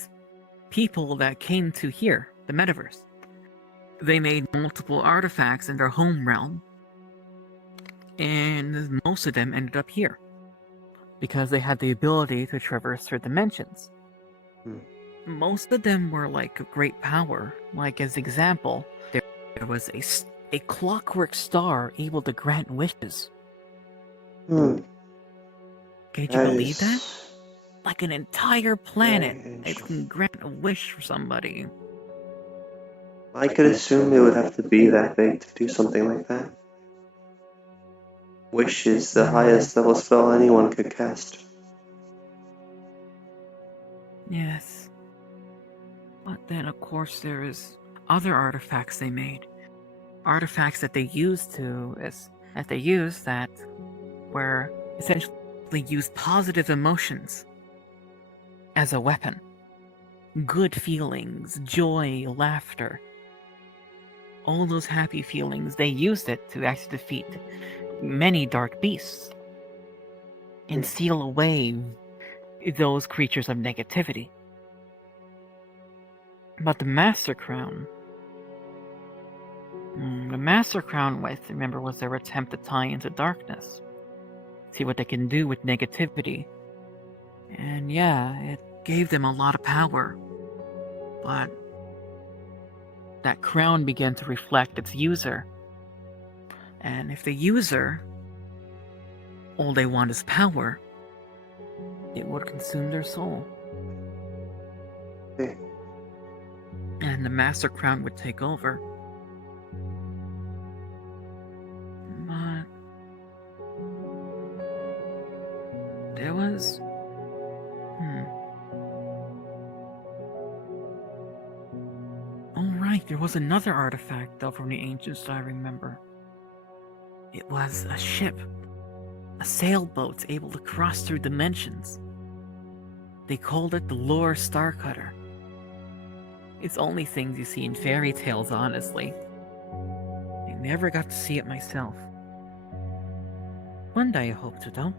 people that came to here, the Metaverse. They made multiple artifacts in their home realm, and most of them ended up here because they had the ability to traverse through dimensions. Most of them were like of great power. Like, as example, there was a clockwork star able to grant wishes. Can you believe that? Like an entire planet that can grant a wish for somebody. I could assume it would have to be that big to do something like that. Wish is the highest level spell anyone could cast. Yes. But then, of course, there is other artifacts they made. Artifacts that they used that were essentially used positive emotions as a weapon. Good feelings, joy, laughter. All those happy feelings, they used it to actually defeat many dark beasts and seal away those creatures of negativity. But the Master Crown, remember, was their attempt to tie into darkness. See what they can do with negativity. And yeah, it gave them a lot of power. But that crown began to reflect its user. And if the user all they want is power, it would consume their soul. Okay. And the Master Crown would take over. But there was... Oh right, there was another artifact though from the ancients that I remember. It was a ship. A sailboat able to cross through dimensions. They called it the Lore Starcutter. It's only things you see in fairy tales, honestly. I never got to see it myself. One day I hope to, though.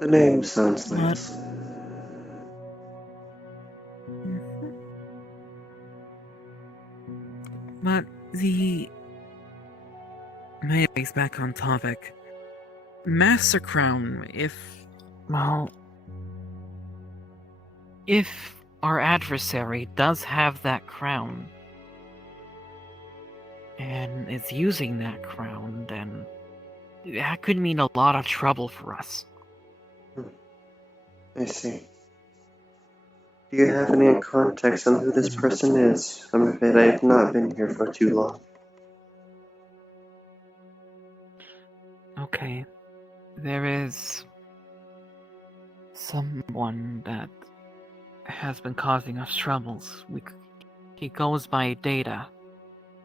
The name sounds nice. But the... Anyways, back on topic. Master Crown, if our adversary does have that crown, and is using that crown, then that could mean a lot of trouble for us. I see. Do you have any context on who this person is? I'm afraid I have not been here for too long. Okay. There is someone that has been causing us troubles. He goes by Data.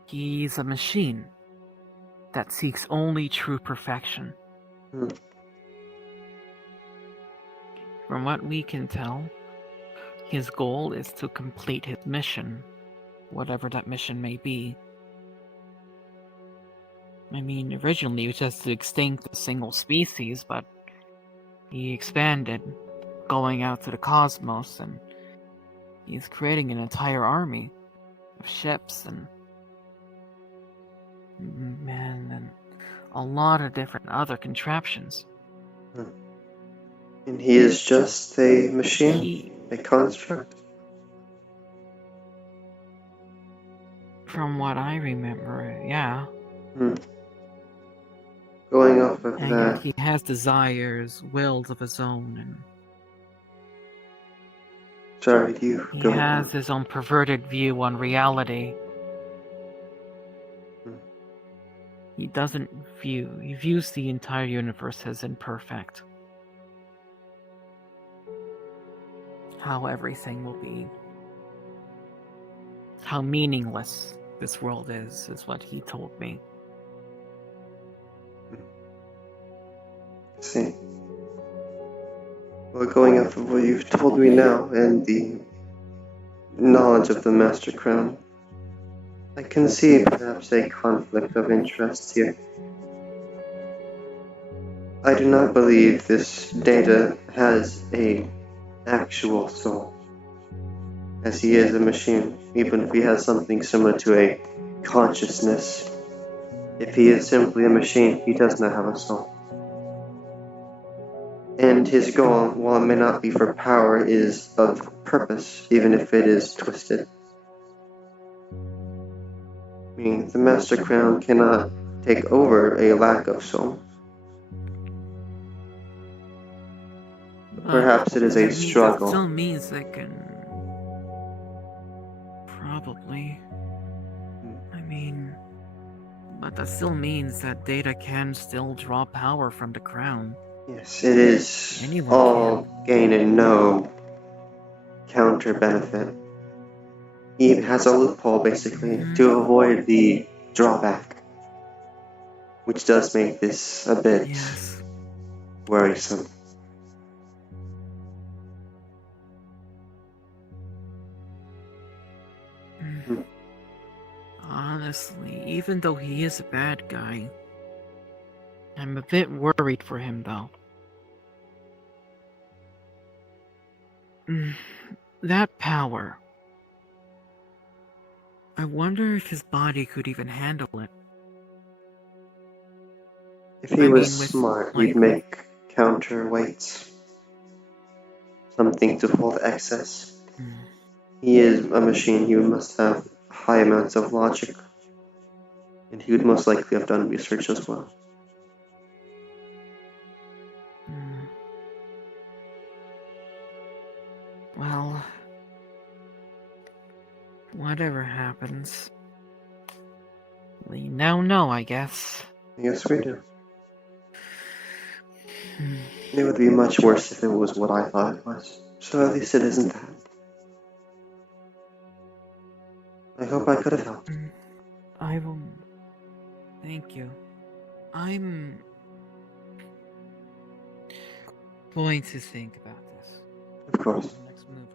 He's a machine that seeks only true perfection. From what we can tell, his goal is to complete his mission, whatever that mission may be. I mean, originally it was just to extinct a single species, but he expanded, going out to the cosmos, and he's creating an entire army of ships and a lot of different other contraptions. And he is just a machine? A construct? From what I remember, yeah. Going off of And that... yet he has desires, wills of his own, and Sorry, you he go has on. his own perverted view on reality. He views the entire universe as imperfect. How everything will be. How meaningless this world is what he told me. See. Well, going off of what you've told me now, and the knowledge of the Master Crown, I can see perhaps a conflict of interest here. I do not believe this Data has a actual soul, as he is a machine, even if he has something similar to a consciousness. If he is simply a machine, he does not have a soul. And his goal, while it may not be for power, is of purpose, even if it is twisted. Meaning, the Master Crown cannot take over a lack of soul. Perhaps it is a struggle. That still means they can... Probably. I mean... But that still means that Data can still draw power from the crown. Yes, it is Anyone all can. gain and no counter benefit. He has a loophole, basically, to avoid the drawback, which does make this a bit worrisome. Honestly, even though he is a bad guy, I'm a bit worried for him, though. That power. I wonder if his body could even handle it. If he was smart, he'd make counterweights. Something to hold excess. He is a machine, he must have high amounts of logic. And he would most likely have done research as well. Hmm. Well, whatever happens, we now know, I guess. Yes, we do. Hmm. It would be much worse if it was what I thought it was. So at least it isn't that. I hope I could have helped. I will. Thank you. I'm going to think about this. Of course. The next move.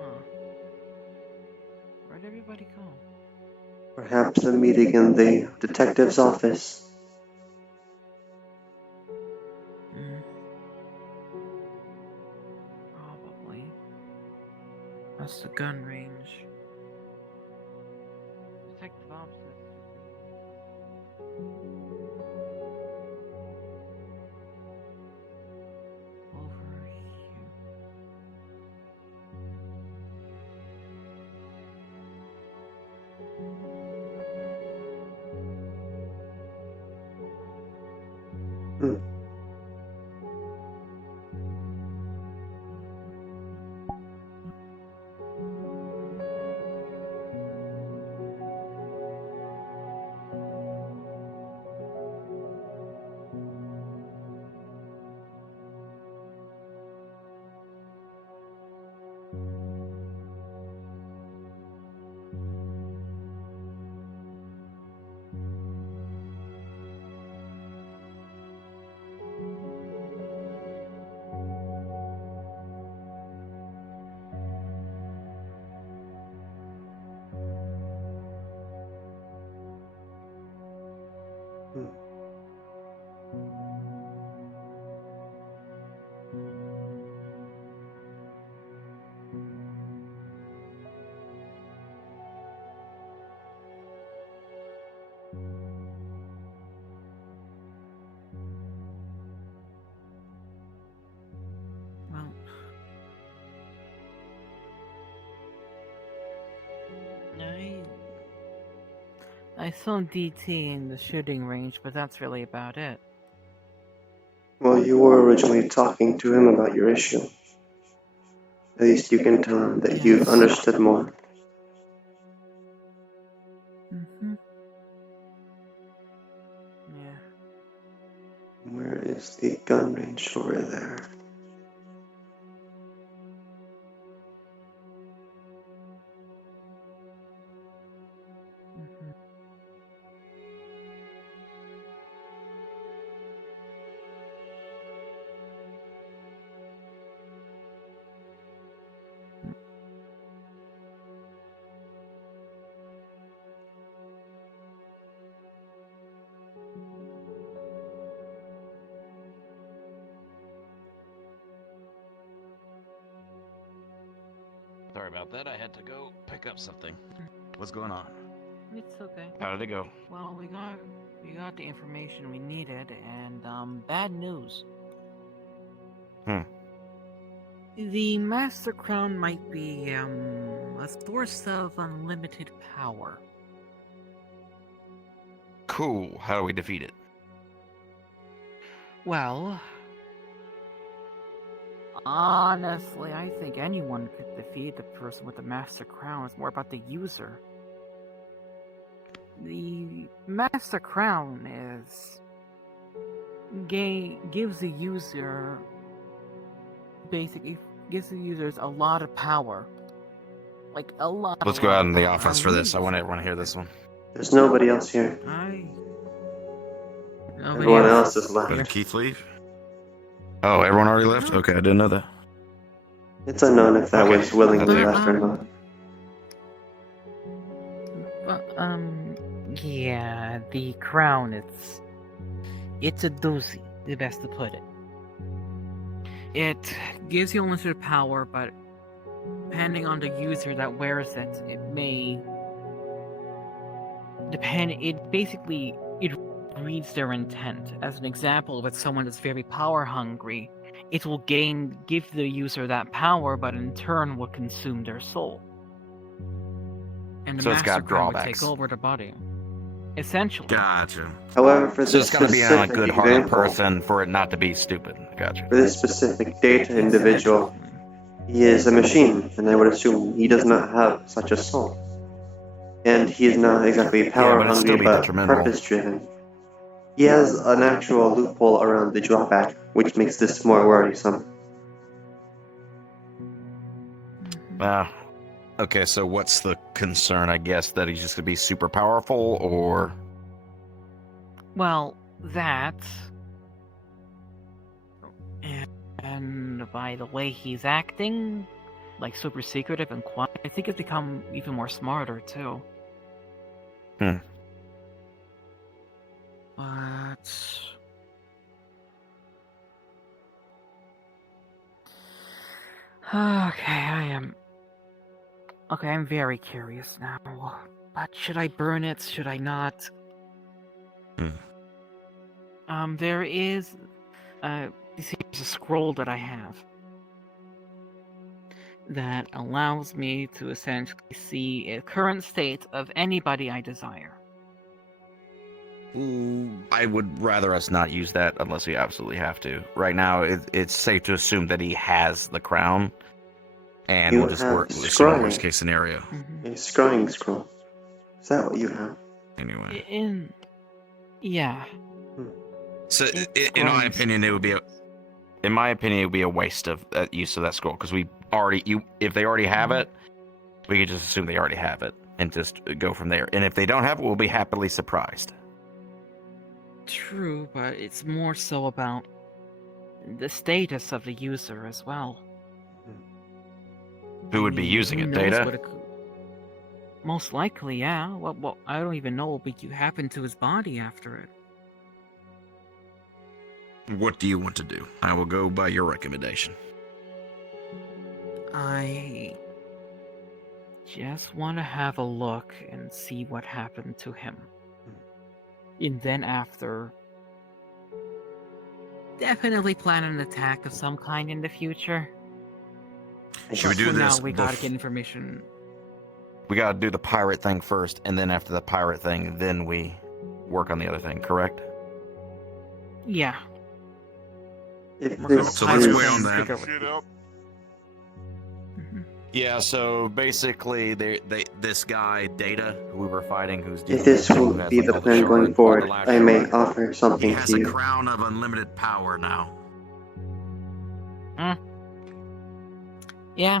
Huh. Where'd everybody go? Perhaps a meeting in the detective's office. Probably. That's the gun range. Detective officer. Over here. Hmm. Hmm. Well, I saw DT in the shooting range, but that's really about it. Well, you were originally talking to him about your issue. At least you can tell him that you've Yes. understood more. Mm-hmm. Yeah. Where is the gun range over there? Mm-hmm. Sorry about that. I had to go pick up something. What's going on? It's okay. How did it go? Well, we got the information we needed, and bad news. The Master Crown might be a source of unlimited power. Cool. How do we defeat it? Well, honestly, I think anyone could defeat the person with the Master Crown. It's more about the user. The Master Crown is gives the user basically gives the users a lot of power, like a lot. Let's go out in the office for this. I want everyone to hear this one. There's nobody else here. Everyone else is left. Did Keith leave? Oh, everyone already left? Okay, I didn't know that. It's unknown if that Okay. was willingly But, left or not. Yeah, the crown, it's a doozy, the best to put it. It gives you unlimited power, but depending on the user that wears it, it may it basically it reads their intent. As an example, with someone that's very power hungry, it will give the user that power, but in turn will consume their soul. And the So it's master got crown would drawbacks. take over the body. Essentially. Gotcha. However, for So this it's got to be a specific good-hearted example, person for it not to be stupid. Gotcha. for this specific data individual, he is a machine, and I would assume he does not have such a soul. And he is not exactly power but it'd still hungry, be but detrimental. purpose driven. He has an actual loophole around the drawback, which makes this more worrisome. Okay, so what's the concern? I guess that he's just gonna be super powerful, or Well, that. And by the way he's acting, like super secretive and quiet, I think he's become even more smarter too. Hmm. But. Okay, I'm very curious now. But should I burn it? Should I not? There is a scroll that I have that allows me to essentially see a current state of anybody I desire. I would rather us not use that unless we absolutely have to. Right now, it's safe to assume that he has the crown, and You we'll just have assume scrying. worst case scenario. A scrying scroll. Is that what you have? Anyway, Yeah. so It's in my growing. opinion, it would be a waste of use of that scroll because if they already have it, we could just assume they already have it and just go from there. And if they don't have it, we'll be happily surprised. True, but it's more so about the status of the user as well. Who would be using who it? knows Data? what it could- Most likely, yeah. Well, I don't even know what would happen to his body after it. What do you want to do? I will go by your recommendation. I just want to have a look and see what happened to him. And then after, definitely plan an attack of some kind in the future. Should we But do for this? now, we gotta get information. We gotta do the pirate thing first, and then after the pirate thing, then we work on the other thing, correct? Yeah. If So this So let's is, wait on that. Shit up. Yeah, so basically, this guy, Data, who we were fighting, who's if this will be the plan going forward, I may offer he something has to a you. crown of unlimited power now. Yeah.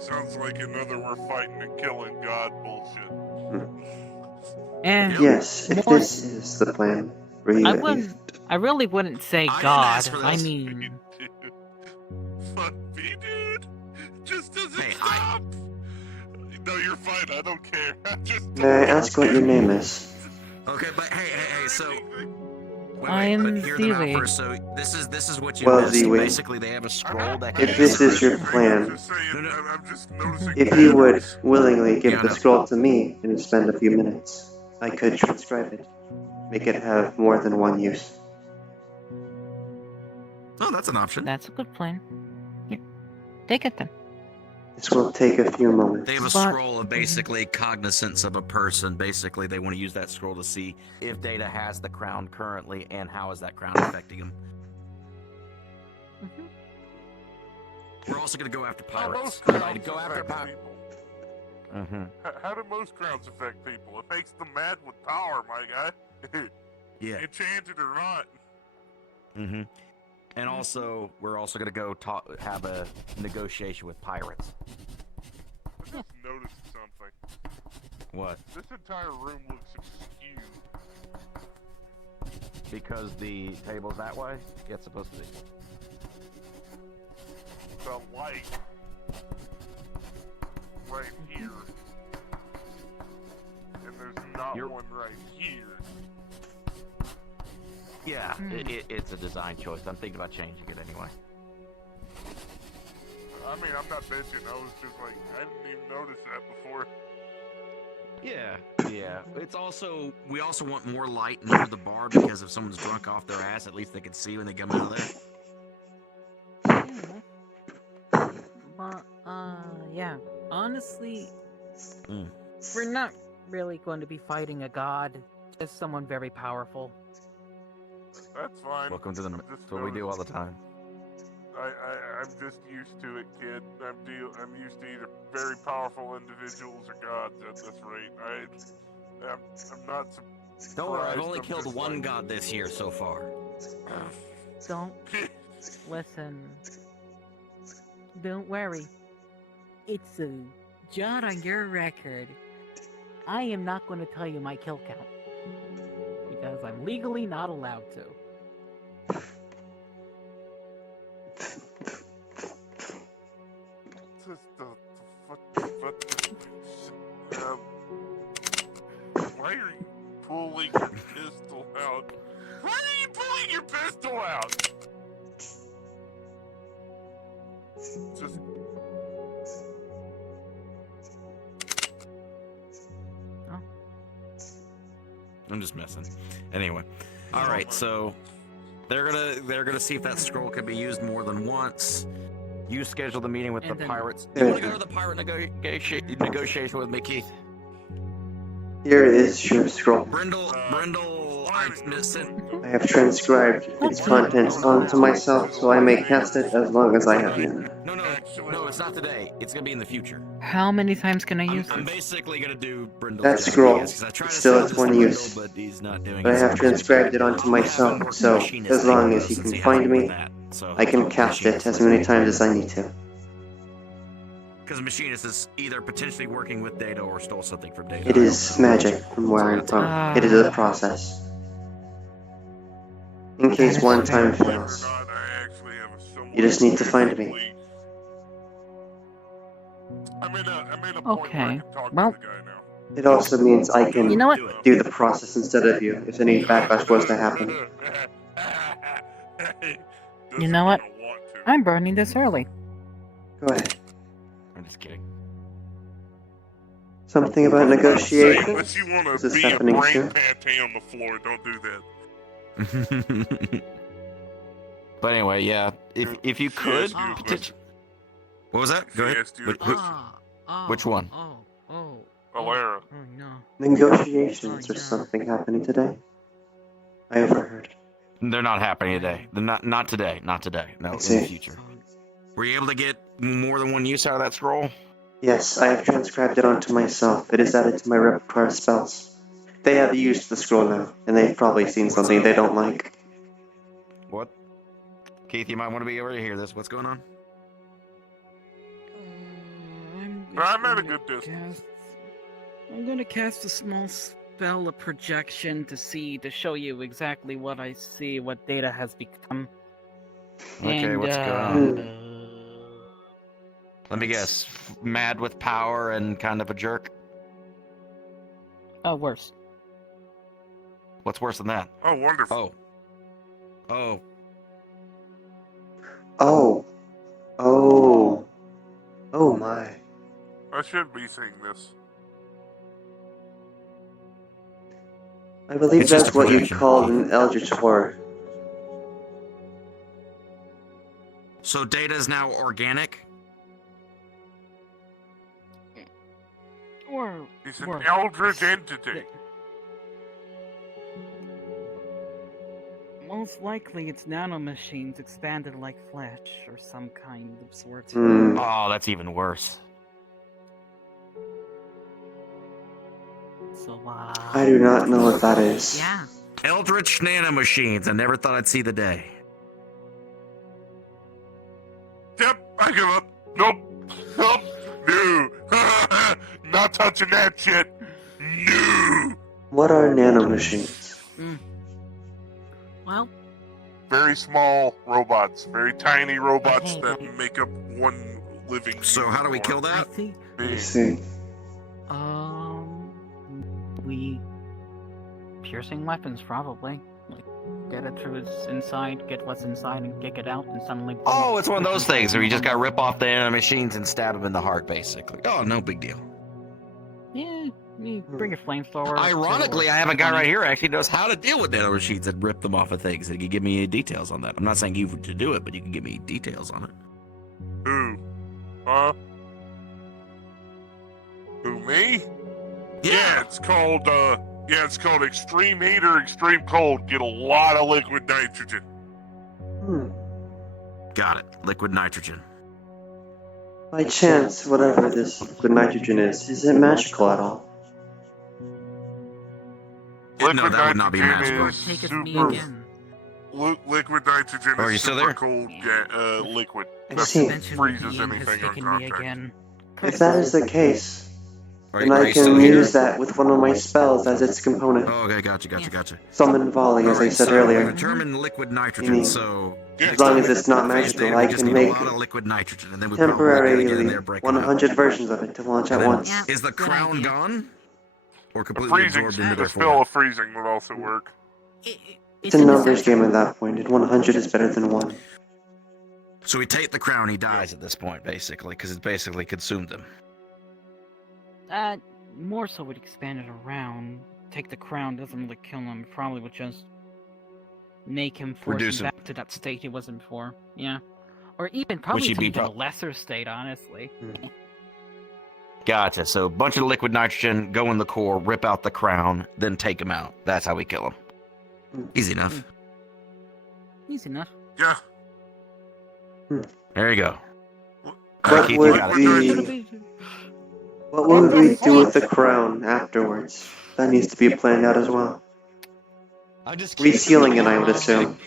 Sounds like another we're fighting and killing God bullshit. And Yes, if more this is the plan for you I at wouldn't. least. I really wouldn't say I didn't God. ask for I this. mean, Fuck me, dude. Just doesn't Hey, stop. No, you're fine. I don't care. I just May I ask what your name is? Okay, but hey, so I'm but hear them out Seeley. first. So this is what you Well, missed. Ziwi, Basically, they have a scroll that can if this is your I'm plan, just saying, No, no. I'm just noticing if you would patterns. willingly give Yeah, the no. scroll to me and spend a few minutes, I could transcribe it. Make it have more than one use. Oh, that's an option. that's a good plan. Yeah. Take it then. This will take a few moments. They have a But- scroll of basically cognizance of a person. Basically, they want to use that scroll to see if Data has the crown currently and how is that crown affecting him. We're also going to go after How pirates. most We're crowns going to go after affect pirates. people? How do most crowns affect people? It makes them mad with power, my guy. Yeah. Enchanted or not. And also, we're also going to go have a negotiation with pirates. I just noticed something. What? This entire room looks askew. Because the table's that way? Yeah, it's supposed to be. The light right here, and there's not one right here. Yeah, it's a design choice. I'm thinking about changing it anyway. I mean, I'm not bitching. I was just like, I didn't even notice that before. Yeah, yeah. It's also we also want more light near the bar because if someone's drunk off their ass, at least they can see when they come out of there. But, yeah. Honestly, Mm. we're not really going to be fighting a god, just someone very powerful. That's fine. Welcome to the. Just That's what we do all the time. I'm just used to it, kid. I'm used to either very powerful individuals or gods at this rate. I'm not surprised. Don't worry, I've only I'm killed just one like- god this year so far. Don't listen. Don't worry. It's a jot on your record. I am not going to tell you my kill count. Because I'm legally not allowed to. Why are you pulling your pistol out? Why are you pulling your pistol out? Just I'm just messing. Anyway, all right. So they're gonna see if that scroll could be used more than once. You schedule the meeting with And the then- pirates. There You we want to go go. to the pirate negotiation with me, Keith? Here is your scroll. Brindle, I miss it. I have transcribed its contents onto myself so I may cast it as long as I have mana. No, it's not today. It's gonna be in the future. How many times can I use I'm this? basically gonna do Brindle's That job, scroll, I guess, 'cause I tried it's to still send its this one to use. Brindle, but he's not doing But I it, have so- transcribed it onto I'll have myself, him work the so machinist as thing long with as us you and can see how find we do me, that. So I can the cast it machinist as is many doing times it. as I need to. Because Machinist is either potentially working with Data or stole something from Data. It I is don't know. magic from where I'm from. Ah. It is a process. In case is one fair. time believe it or fails. not, I actually have a somewhat You just need to find me. basically- I'm in a point where I Okay, can talk well- to the guy now. It also means I can You know what? do the process instead of you if any backlash was to happen. You know what? Doesn't wanna want to. I'm burning this early. Go ahead. I'm just kidding. Something about Say, negotiations? unless you want Is to this be a happening brain soon? pate on the floor, don't do that. But anyway, yeah. If you She could asked you a potentially. question. What was that? She Go ahead. asked you a Wh- wh- question. Which one? Alara. Oh no. Negotiations or something happening today? I overheard. They're not happening today. They're not today. Not today. No, I in see. the future. Were you able to get more than one use out of that scroll? Yes, I have transcribed it onto myself. It is added to my repertoire of spells. They have used the scroll now, and they've probably seen something they don't like. What? Keith, you might want to be over to hear this. What's going on? I'm at a good distance. I'm gonna cast a small spell of projection to show you exactly what I see, what Data has become. Okay, And, what's going on? Let me guess. Mad with power and kind of a jerk? Oh, worse. What's worse than that? Oh, wonderful. Oh. Oh. Oh. Oh my. I should be seeing this. I believe It's just that's a what you projection. called an eldritch horror. So Data is now organic? Or He's an worse. eldritch entity. Most likely it's nanomachines expanded like flesh or some kind of sort. Hmm. Oh, that's even worse. So, I do not know what that is. yeah. Eldritch nanomachines. I never thought I'd see the day. Yep, I give up. Nope. Nope. No. Not touching that shit. No. What are nanomachines? Well, Very small robots. Very tiny robots Hey, that buddy. make up one living. So how do we kill I that? think, I being. see. we piercing weapons probably. Like, get it through its inside, get what's inside, and kick it out, and suddenly. boom. Oh, it's one of those things where you just gotta rip off the nanomachines and stab them in the heart, basically. Oh, no big deal. Yeah, You bring a flamethrower. Ironically, I have a guy right here who actually knows how to deal with nano machines and rip them off of things. And he can give me details on that. I'm not saying you to do it, but you can give me details on it. Who? Huh? Who, me? Yeah, it's called extreme heat or extreme cold. Get a lot of liquid nitrogen. Got it. Liquid nitrogen. By chance, whatever this liquid nitrogen is it magical at all? No, that would not be magical. Is Take it me super again. liquid nitrogen Oh, are you is still super there? cold liquid. I That see. freezes Ian has anything on taken me contact. again. If that is the case, Are then you I still can here? use that with one of my spells as its component. Oh, okay, gotcha. Summon volley, as I Alright, said so earlier. determine liquid nitrogen, mean, so... Yeah. As long as it's not Phase magical, there, I we just can need make a lot of liquid nitrogen, and then we probably gotta get in temporarily there, break it up. 100 versions of it to launch at And then- once. Yeah. Is the Good crown idea. gone? Or A completely freezing, absorbed into the their spell form? of freezing would also work. It's a numbers game at that point, and 100 is better than 1. So we take the crown, he dies at this point, basically, because it's basically consumed him. More so would expand it around. Take the crown doesn't really kill him. Probably would just make him force Reduce him him. back to that state he was in before. Yeah. Or even probably he'd to be even a lesser state, honestly. Gotcha, so a bunch of liquid nitrogen, go in the core, rip out the crown, then take him out. That's how we kill him. Easy enough. Easy enough. Yeah. There you go. What Keith, you would got it. the... What would we do with the crown afterwards? That needs to be planned out as well. Resealing it, I would assume.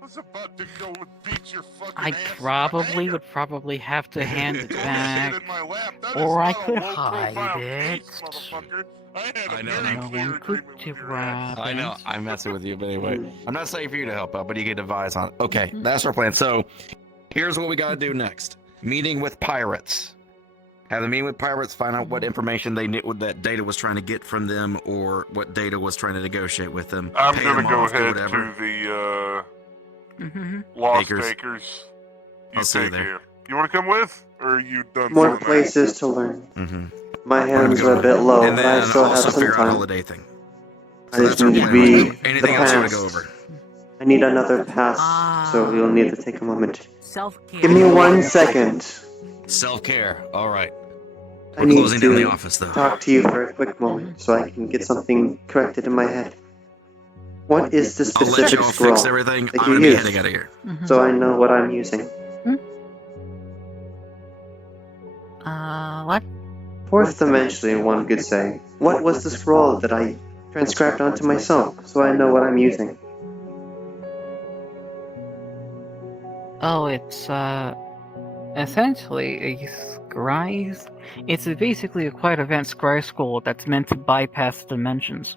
I was about to go and beat your fucking I ass in probably my would probably have to hand it Don't sit back. in my lap. That Or is I not a could low-profile hide case, it. motherfucker. I had a I know, very No clear one could agreement with your ass. grab I know, it. I'm messing with you, but anyway. I'm not saying for you to help out, but you get advice on it. Okay, that's our plan. So, here's what we gotta do next. Meeting with pirates. Have a meeting with pirates, find out what information they knew, what that data was trying to get from them, or what data was trying to negotiate with them. I'm Pay gonna them go off, do ahead whatever. to the Mm-hmm. Lost Bakers. Bakers. You I'll see you take there. care. You want to come with, or are you done? More for the night? places to learn. Mm-hmm. My hands are a bit low, And but I then still have also some figure out time. holiday thing. I So just that's our need to plan be right now. the Anything else you want to go past. over? I need another pass, so you'll need to take a moment. Self-care. Give me 1 second. Self-care. All right. I We're need closing down the to office, though. talk to you for a quick moment, so I can get something corrected in my head. What is the I'll let specific y'all scroll fix everything. that I'm you gonna be used, heading out of here. so I know what I'm using? What? Fourth dimensionally, one could say. What was the scroll that I transcribed onto myself, so I know what I'm using? Oh, it's, essentially a scry. It's basically a quite advanced scry scroll that's meant to bypass dimensions.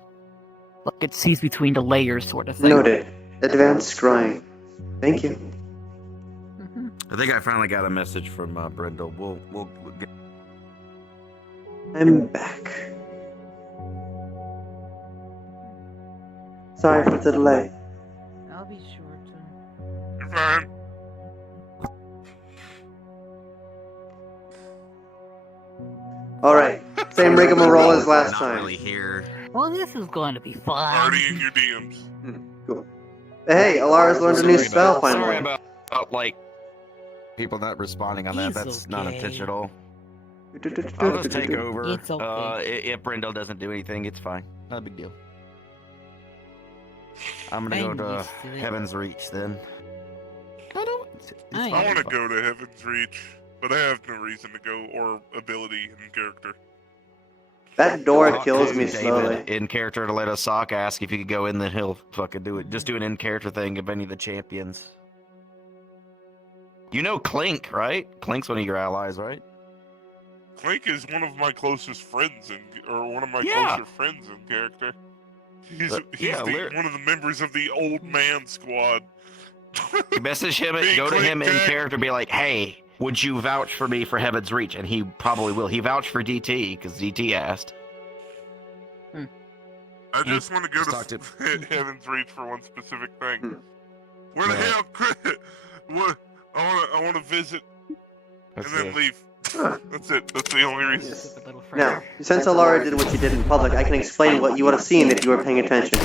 Like it sees between the layers, sort of thing. Noted. Advanced scrying. Thank you. Mhm. I think I finally got a message from Brindle. We'll get. I'm back. Sorry for the delay. I'll be sure to. You're fine. Alright, same rigmarole as last Not time. really here. Well, this is going to be fun. Already in your DMs. Cool. Hey, Alara's learned a new spell Sorry finally. about like people not responding on that. It's That's not okay. intentional. I'll just take over. It's okay. If Brindle doesn't do anything, it's fine. Not a big deal. I'm gonna I'm go to used to it. Heaven's Reach then. I don't. It's I fine. I want to It's go to Heaven's Reach, but I have no reason to go or ability in character. That door Talk kills to me David slowly. in character to let us sock. Ask if you could go in, then he'll fucking do it. Just do an in character thing of any of the champions. You know Clink, right? Clink's one of your allies, right? Clink is one of my closest friends, or one of my Yeah. closer friends in character. He's yeah, one of the members of the old man squad. You message him, Hey, go to him in Clink, character, be like, "Hey, would you vouch for me for Heaven's Reach?" And he probably will. He vouched for DT because DT asked. I just want to go Just to talk Heaven's Reach for one specific thing. Hmm. Where the Right. hell, Chris? What? I want to visit and then leave. Huh. That's it. That's the only reason. Yes. Step a little Now, further. since Alara did what she did in public, I can explain what you would have seen if you were paying attention.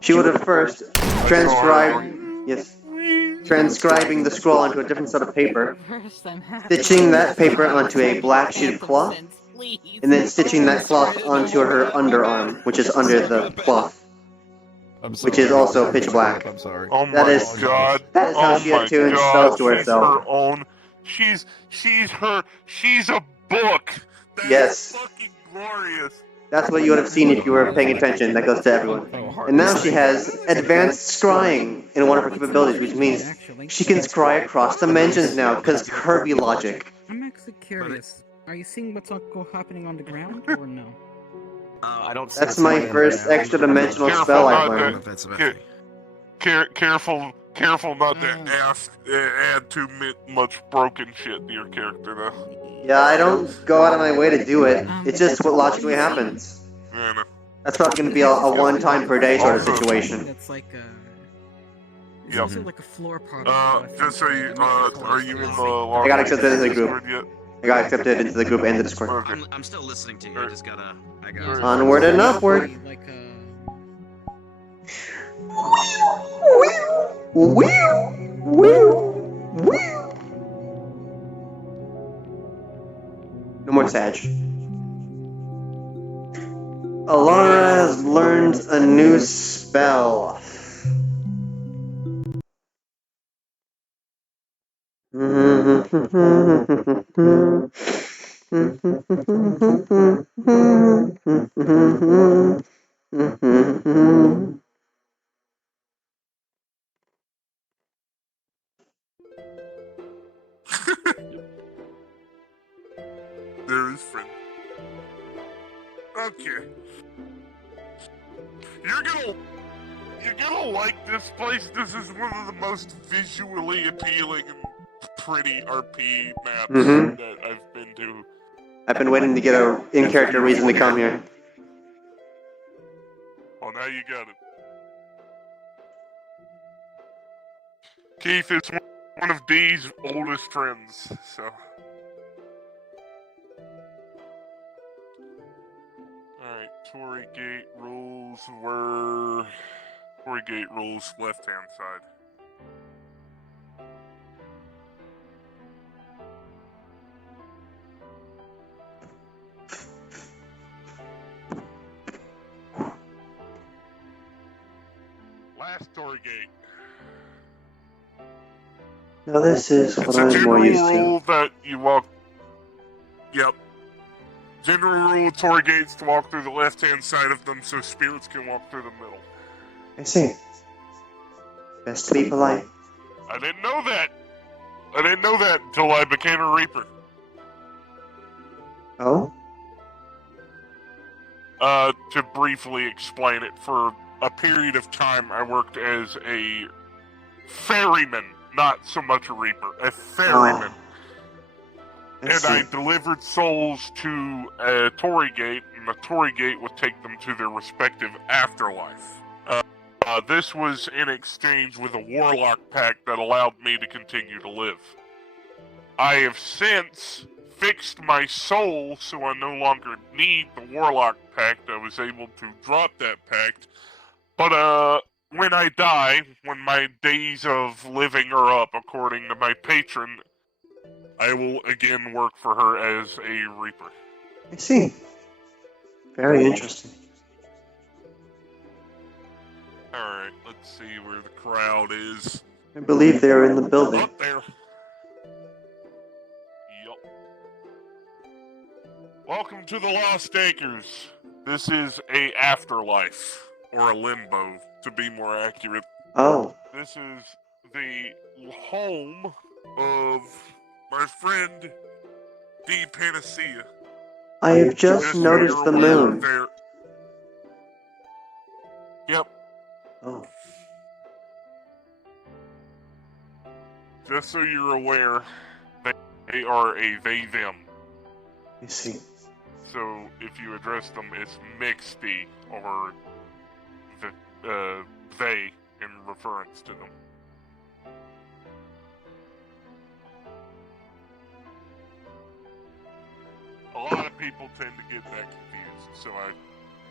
She would have first transcribed, yes, transcribing the scroll onto a different set of paper, First, I'm stitching that paper onto a black sheet of cloth, and then stitching that cloth onto her underarm, which is under the cloth, I'm which is also pitch black. I'm sorry. Oh That my is- god. That is how Oh she my attunes god. spells to She's herself. her own. She's a book. That is Yes. fucking glorious. That's what you would have seen if you were paying attention. That goes to everyone. And now she has advanced scrying in one of her capabilities, which means she can scry across dimensions now, because Kirby logic. I'm actually curious. Are you seeing what's happening on the ground, or no? I don't. That's my first extra dimensional Careful spell I've not learned. Careful not to add too much broken shit to your character, though. Yeah, I don't go out of my way to do it. It's just what logically happens. Yeah, no. That's probably going to be a one-time per day sort of situation. That's like a. It's Yep. also like a floor product. Just so you, are you in the I got accepted into the group. Discord yet? I got accepted into the group and the Discord. Okay. I'm still listening to you. I just gotta. I gotta. Onward and upward. Like a. No more Sag. Alara has learned a new spell. There is friend. Okay. You're gonna like this place. This is one of the most visually appealing and pretty RP maps Mhm. that I've been to. I've been waiting to get a in-character reason to come here. Oh, now you got it. Keith is one of Dee's oldest friends, so. Alright, Tory Gate rules were. Tory Gate rules left hand side. Last Tory Gate. Now this is what It's a I'm general more used rule to. that you walk. Yep. General rule of Tory Gates to walk through the left-hand side of them so spirits can walk through the middle. I see. Best to be polite. I didn't know that. I didn't know that until I became a Reaper. Oh? To briefly explain it, for a period of time I worked as a ferryman, not so much a Reaper, a ferryman. And I delivered souls to a Tory Gate, and the Tory Gate would take them to their respective afterlife. This was in exchange with a warlock pact that allowed me to continue to live. I have since fixed my soul so I no longer need the warlock pact. I was able to drop that pact. But when I die, when my days of living are up, according to my patron, I will again work for her as a Reaper. I see. Very interesting. Alright, let's see where the crowd is. I believe they're in the building. Up there. Yup. Welcome to the Lost Acres. This is a afterlife, or a limbo, to be more accurate. Oh. This is the home of my friend D. Panacea. I have just so noticed you're the aware, moon. they're- Yep. Oh. Just so you're aware, they are a they-them. I see. So if you address them, it's mixty, or they, in reference to them. people tend to get that confused, so I I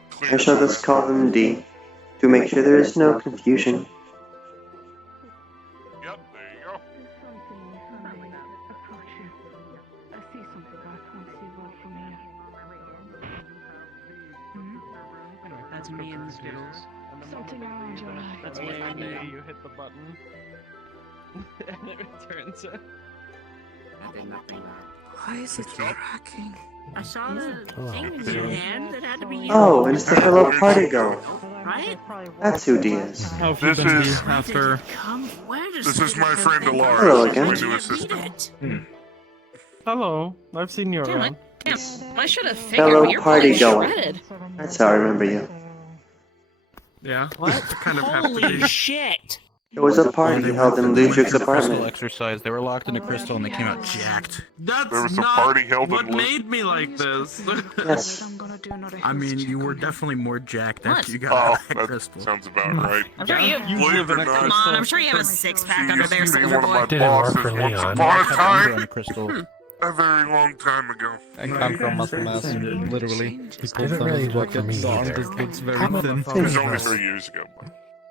cleared shall the just call them D, to make sure there is no confusion. Yep, there you go. That's me and the Skittles. Something around your eye. That's me and you hit the button. And it returns it. I did nothing. Why is it tracking? I saw the thing in your hand that had to be you. Oh, and it's the fellow party girl. Right? That's who D is. How have you This been is- after? Where does This is my friend Alara. Hello She's again. my new assistant. Hello, I've seen you Damn around. it. Damn, I should have figured Fellow you're party probably goer. shredded. That's how I remember you. Yeah. What? Kind of have to Holy be. shit! It was a party held in Ludwig's Crystal apartment. exercise. They were locked in a crystal and they came out jacked. That's There was a not party held what in made me like this. Yes. I mean, you were definitely more jacked What? after you got Oh, out of that that crystal. sounds about right. I'm sure you. Believe it or Come not, on, I'm sure you have a she six-pack under used there, to be soldier one of my boy. bosses once upon a time. On a crystal. A very long time ago. I come from muscle mass, literally. He pulls down his jacket, the arm just looks very thin. It was only 3 years ago.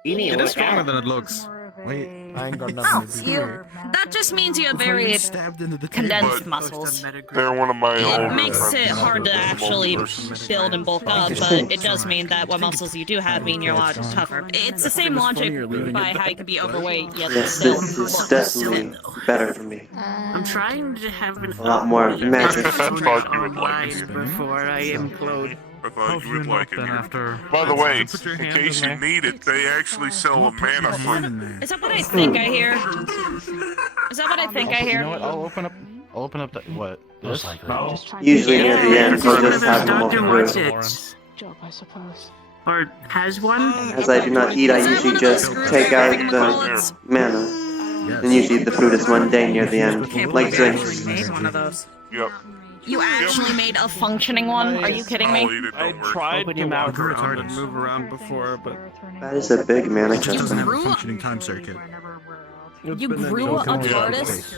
It is stronger than it looks. Wait, I ain't got Oh, nothing to do. you. That just means you have very stabbed into the condensed But- muscles. They're one of my It older makes friends. it hard to actually build and bulk up, but it does mean that what muscles you do have mean you're a lot tougher. It's the same logic by how you can be overweight yet Yes, still. this is definitely better for me. I'm trying to have an A lot more magic. I thought you would like it. before I implode. I thought you would like it. Then after. By the way, Put your in hand case in you there. need it, they actually sell a mana fruit. Is that what I think I hear? Is that what I think I You hear? know what? I'll open up that what? This? Usually near the end, It's we'll one of just those have them Dr. all What's through. it? Job, I suppose. Or has one? As I do not eat, I Is that usually one of just those take out the whatchamacallits? mana. And usually the fruit is one day near the end, Can't like believe I actually drinks. made one of those. Yep. You actually made a functioning one? Are you kidding I'll me? eat it, I don't worry. tried to walk It's around hard and to move around before, but That is a big mana it just doesn't adjustment. have a Grew up. functioning time circuit. You grew a TARDIS?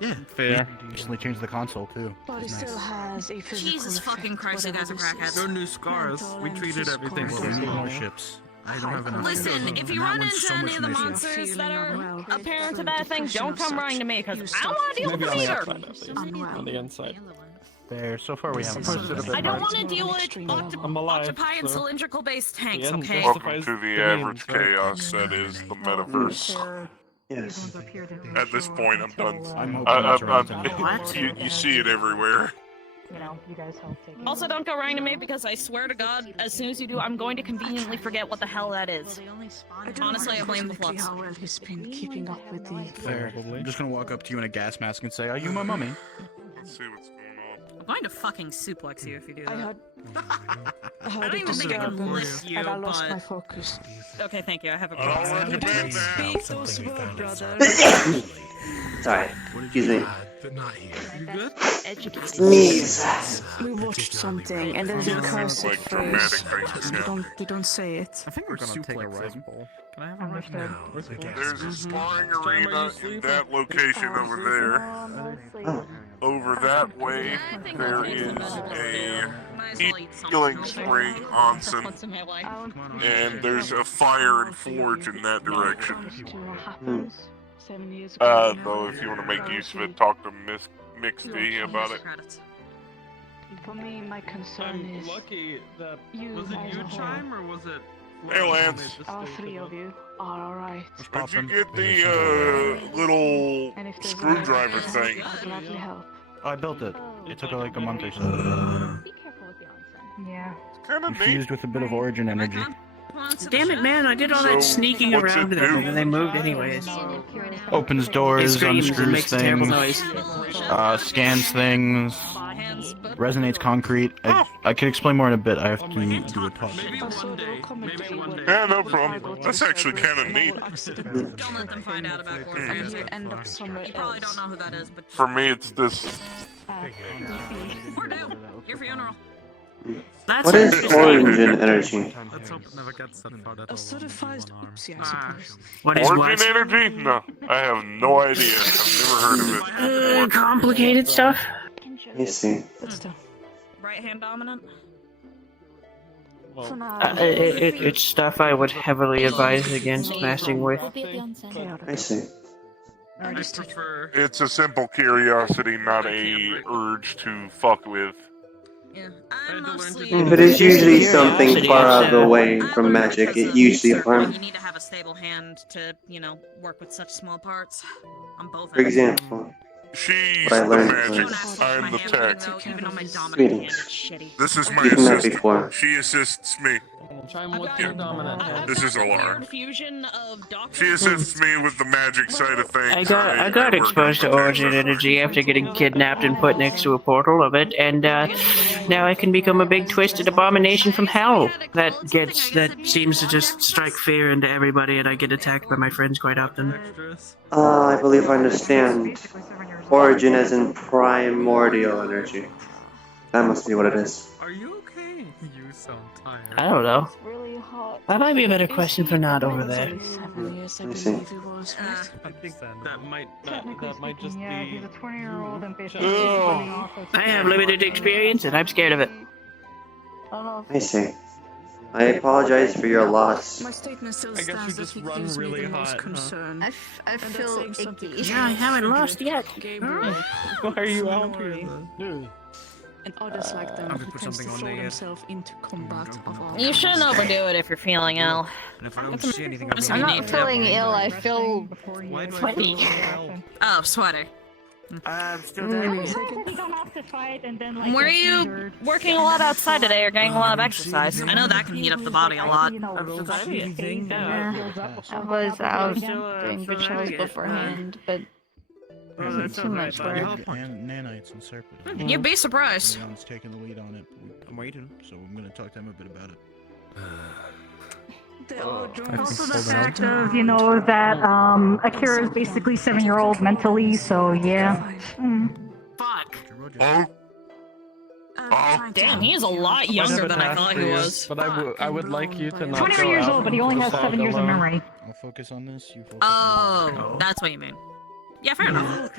Yeah, fair. Recently changed the console too. But it still has a physical Jesus fucking effect, Christ, you guys are whatever this crackheads. is. No new scars. We Mental treated and everything physical with more normal. ships. I don't have enough. Listen, if you And run that one's into so any much of the nicer. monsters that are Unwell. apparent to that thing, don't come running to me, because I Use don't want to deal with Maybe them on the either. outside, at least. On the inside. There. So far we haven't. This is I don't want to deal with I'm alive, octopi and so- cylindrical based tanks, The end okay? justifies Welcome to the the average means, right? chaos that is the metaverse. Yes. At this point, I'm done. I'm hoping that's right. What? You see it everywhere. Also, don't go running to me, because I swear to God, as soon as you do, I'm going to conveniently forget what the hell that is. Honestly, I blame the flux. How well he's been keeping up with the... Fair. I'm just gonna walk up to you in a gas mask and say, "Are you my mummy?" Let's see what's going on. I'm going to fucking suplex you if you do I that. had... I heard don't it even think I can disturbing, lift you, and I lost but- my focus. Okay, thank you, I have a I'll problem. run you back now. those words, brother. Sorry. Excuse me. You good? Sneeze. We watched something, and there's a Seems cursive like dramatic phrase. things, They yeah. don't say it. I think we're gonna take a rifle. Can I have a rifle? There's a sparring arena in that location over there. Oh. Over that way, I think there I'll eat is some vegetables. a Might as well eat something healing healthy. spring onsen, Once in my life. and there's a fire and forge in that direction. Hmm. Though if you want to make use of it, talk to Mix D about it. Credits. For me, my concern I'm is lucky that. you Was it as you, a whole. Chime, or was it. Hey, Lance. All three of you are alright. Did you get the little And if there's screwdriver anything, thing? I'll gladly help. I built it. It took like a month or so. Be careful with the onsen. Yeah. Kind of neat. Infused with a bit of origin energy. Damn it, man! I did all that So, sneaking what's around it them, do? and then they moved anyways. Opens doors, It screams and unscrews makes a terrible things, noise. scans things, resonates concrete. I can explain more in a bit. I have to do a talk. Maybe one day. Maybe one day. Yeah, no problem. That's actually kind of neat. Don't let them find out about Gordon. And he'll end up somewhere You probably don't else. know who that is, but For me, it's this. or do. Your funeral. That's What is origin energy? Let's hope it never gets that far. That A certified oopsie, I suppose. What is Origin what? energy? No, I have no idea. I've never heard of it. Complicated stuff. I see. But still. right hand dominant? It's stuff I would heavily advise against messing with. I see. I prefer. It's a simple curiosity, not a urge to fuck with. Yeah, I'm mostly. If it is usually something far out of the way from magic, it usually harms. You need to have a stable hand to, work with such small parts. On both. For example, She's what I the learned magic. was I'm the tech. Even on my dominant Sweetie. hand, it's shitty. This is my You've met assistant. before. She assists me. This is Alara. She assists me with the magic side of things. I got exposed to origin energy after getting kidnapped and put next to a portal of it, and now I can become a big twisted abomination from hell that seems to just strike fear into everybody, and I get attacked by my friends quite often. I believe I understand. Origin as in primordial energy. That must be what it is. Are you okay? You sound tired. I don't know. That might be a better question for Nod over there. I see. I think that might just be. He's a 20-year-old and basically I have limited experience, and I'm scared of it. I see. I apologize for your loss. My statement still I guess you just run really hot. I feel icky. Yeah, I haven't lost yet. Why are you out here then? And others like them who tend to throw themselves into combat of all You shouldn't overdo it if you're feeling ill. And if I don't see anything, I'm not feeling ill, I feel sweaty. Oh, sweaty. I'm still Where are you working a lot outside today or getting a lot of exercise? I know that can heat up the body a lot. I was out doing rituals beforehand, but wasn't too much work. Nanites and serpent. You'd be surprised. Leon's taking the lead on it. I'm waiting, so I'm going to talk to him a bit about it. Also the fact of, that Akira is basically 7-year-old mentally, so yeah. Fuck. Oh. Damn, he is a lot younger than I thought he was. But I would like you to not 21 years old, but he only has 7 years of memory. I'll focus on this, you focus Oh, that's what you mean. Yeah, fair enough.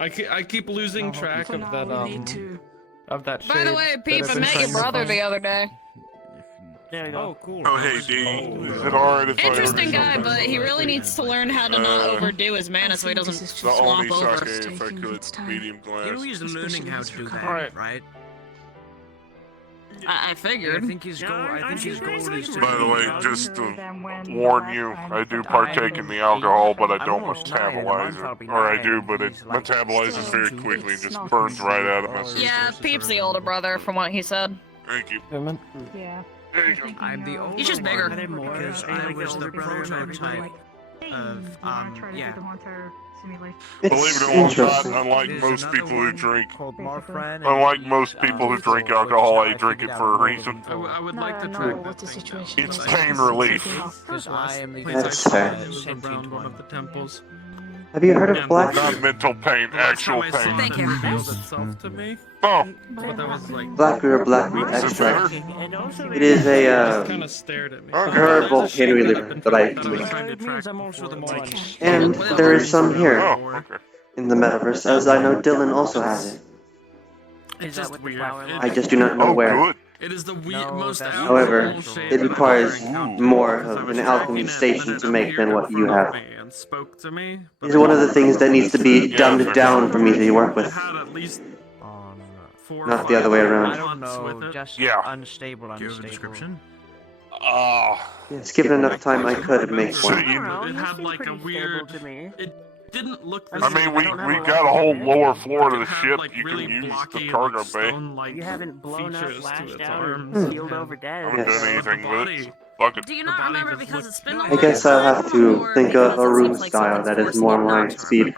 I keep losing track of that shit. By the way, Peep, I met your brother the other day. Oh, cool. Oh, hey, D. Is it alright if Interesting guy, but he really needs to learn how to not overdo his mana so he doesn't the swap only over. sake if I could, medium glass. He's learning how to do that, right? I figured. I think his goal is to... By the way, just to warn you, I do partake in the alcohol, but I don't metabolize it. Or I do, but it metabolizes very quickly and just burns right out of my system. Yeah, Peep's the older brother, from what he said. Thank you. Yeah. There you go. I'm the older He's just bigger. because I was the prototype of, yeah. Believe it or not, unlike most people who drink, alcohol, I drink it for a reason. I would like to try It's pain relief. That's fair. around one of the temples. Have you heard of black? Not mental pain, actual pain. Thank you. Revealed itself to me. Oh, But that was like... Blackroot extract. It is a kind of stared at me. herbal pain reliever that I make. And there is some here in the Metaverse, as I know Dylan also has it. It's just weird. I just do not know where. It is the most However, it requires more of an alchemy station to make than what you have. Spoke to me. It's one of the things that needs to be dumbed down for me to work with. Not the other way around. I don't know, just Yeah. unstable. description? Yes, given enough time, I could make So one. you, It had like a weird... It didn't look... I mean, we got a whole lower floor to the ship. Like, You really can use blocky, the cargo like, bay. stone-like You haven't blown up, features to lashed its out, arms and healed and- over I dead. haven't done anything with it. Fuck it. Do you not remember because it's been a I while? guess I'll have to think of a room style that is more my speed.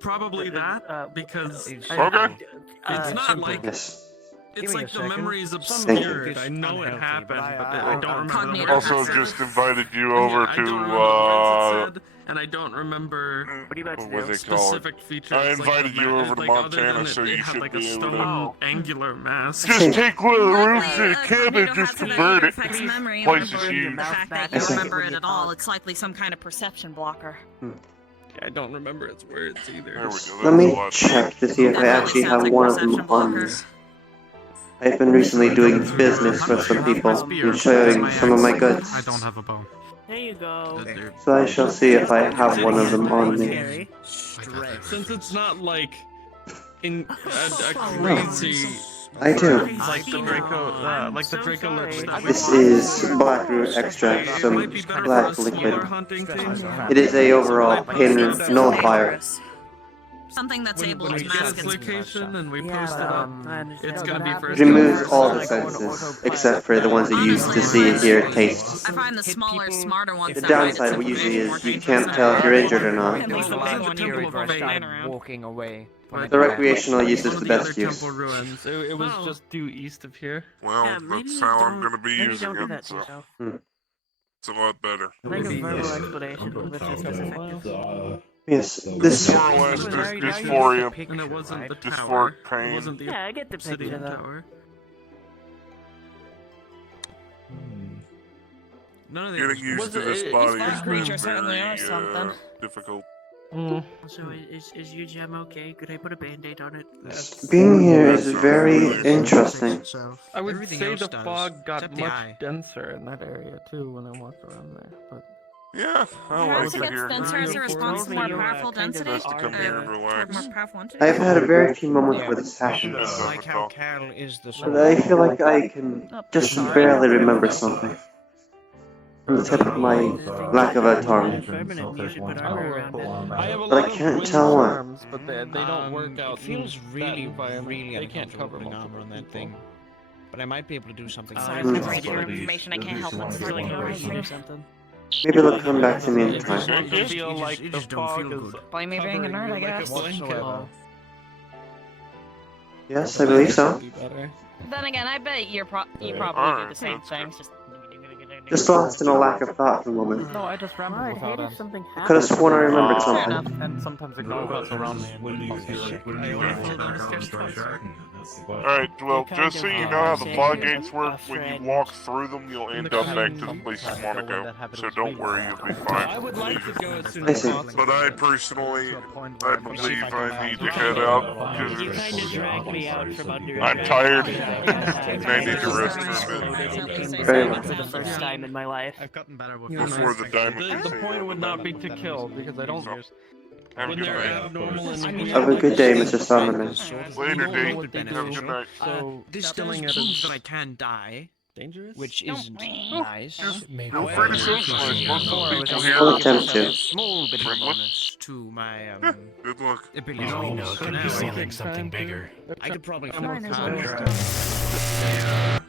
Probably that, because Okay. it's not like... Yes. It's like the memory's Thank obscured. I know it happened, but I don't remember. Also, just invited you over I don't remember what to, it said, and I don't remember what was it called? specific features. I invited like, you over to like, other Montana, than so it you had should like be a able to... stone angular mask. Just take one of the rooms in a Luckily, cabin, just convert it. affects memory Places more than you... the fact that you remember it at all. It's likely some kind of perception blocker. I don't remember its words either. There we go. Let me check to see if I actually have one of them on me. I've been recently doing business with some people and showing some of my goods. I don't have a bow. There you go. So I shall see if I have one of them on me. Since it's not like in a crazy. I do. Like the Draco liquid. This is black root extract, some black liquid. It is a overall pain nullifier. Something that's able When to we get mask its its location and we post it up, it's gonna be first. Removes all the senses, except for the ones that you use to see, hear, taste. I find the smaller, smarter ones. The downside usually is you can't tell if you're injured or not. Walking away. The recreational use is the best use. Ruins. It was just due east of here. Well, that's how I'm gonna be using it, so it's a lot better. Think of verbal explanation with this specific. Yes, this more or less dysphoria. And it wasn't the Dysphoric tower. It pain. wasn't the Yeah, I get the picture obsidian though. tower. None of the Getting used to this body has creature been certainly are something. very difficult. So is your gem okay? Could I put a band-aid on it? being here is very interesting. I would Everything say else the does, fog got except the much eye. denser in that area too when I walked around there. But Yeah, I Perhaps like it it gets here. denser as a response to more You, powerful kind of density. Best to come here and Toward relax. more powerful entity. I've had a very few moments where this happens, Like how Carol is the but I feel like I can just barely remember something. On the tip of my lack of a tongue. Permanent, you should put armor around it. I have a But I lot of can't wind tell what. arms, but they don't work out. It feels really, really They can't cover putting multiple armor on that people. thing. But I might be able to do something. Sorry, Hmm. I'm gonna your information. I can't help but It's like a rating or something. Maybe they'll come back to me in I time. just feel like you the just don't fog feel is good. Blame me being a nerd, I guess. whatsoever. Yes, I believe so. Then again, I bet you probably do Alright, the same that's thing. Just lost in a lack of thought for a moment. No, I just ramble without him. something I could have sworn I remembered Fair something. enough. And sometimes ignore what's around me. Alright, well, just so you know how the fog gates work, when you walk through them, you'll end up back to the place you want to go. So don't worry, you'll be I fine. would like to go as soon I as see. possible. But I personally, I believe I need to head out, You kind of because dragged me out from under. I'm tired, and I need to rest for a minute. Very well. For the first time in my life. I've gotten better with Before the diamond The point would not be to kill, because I don't. Have a When good they're night. abnormal and Have a good day, Mr. Solomon. Later, know D. what they Have a do. good night. So This killing does it prove is that I can die, dangerous. which isn't nice. Feel free to socialize. Most of the people I'll here attempt to. Small bit of Friendly. bonus to my Good luck. ability. could now, be something bigger. I could probably I'm find working out. on it.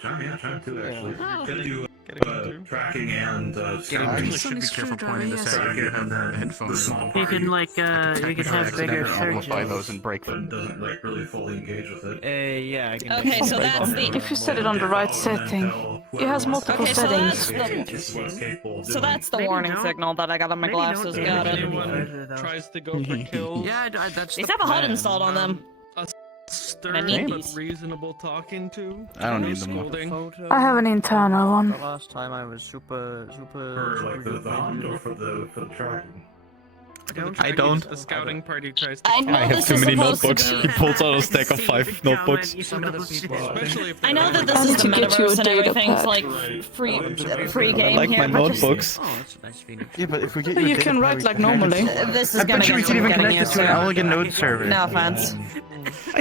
Trying to actually get you tracking and I should be careful pointing this at and then headphones. You can you can have bigger Amplify surgeons. those and break them. doesn't like really fully engage with it. Yeah, I can. Okay, so that's the. If you set it on the right setting, it has multiple Okay, so that's settings. the. So that's the warning signal that I got on my glasses. Got it. Anyone tries to go for kills. Yeah, that's. These have a HUD installed on them. Stern need but these. reasonable talking to. I don't No need them. scolding. I have an internal one. The last time I was super. For like the hunt or for the tracking. I don't. The scouting party tries to I kill know I have this too is many supposed to notebooks. be- He pulls out a stack of 5 notebooks. Especially if I know that this I is need the to get you a metaverse and data everything's pad. like free I game like here. my notebooks. Oh, that's a nice feeling. Yeah, but if we get You can write like normally. This is gonna get some getting used to. elegant node server. No offense.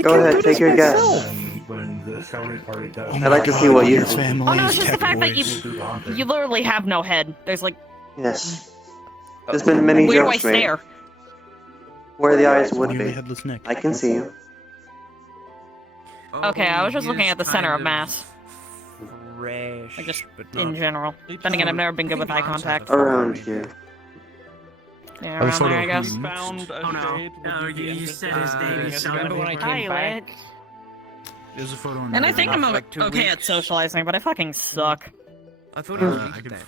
Go ahead, take your guess. When the scouting party does. I'd like to see what you think. Oh no, it's just the fact that you literally have no head. There's like, Yes. There's been many where do I jokes made. stare? Where the eyes would Nearly be. headless neck. I can see you. Okay, I was just looking at the center of mass. Fresh, Like just but in not. general. Then again, I've never been good with eye contact. Around here. Yeah, around there, I guess. Found a shade. No, you said his name. You remember when I came back? There's a photo. And I think I'm like 2 okay at weeks. socializing, but I fucking suck. I thought it was a week there.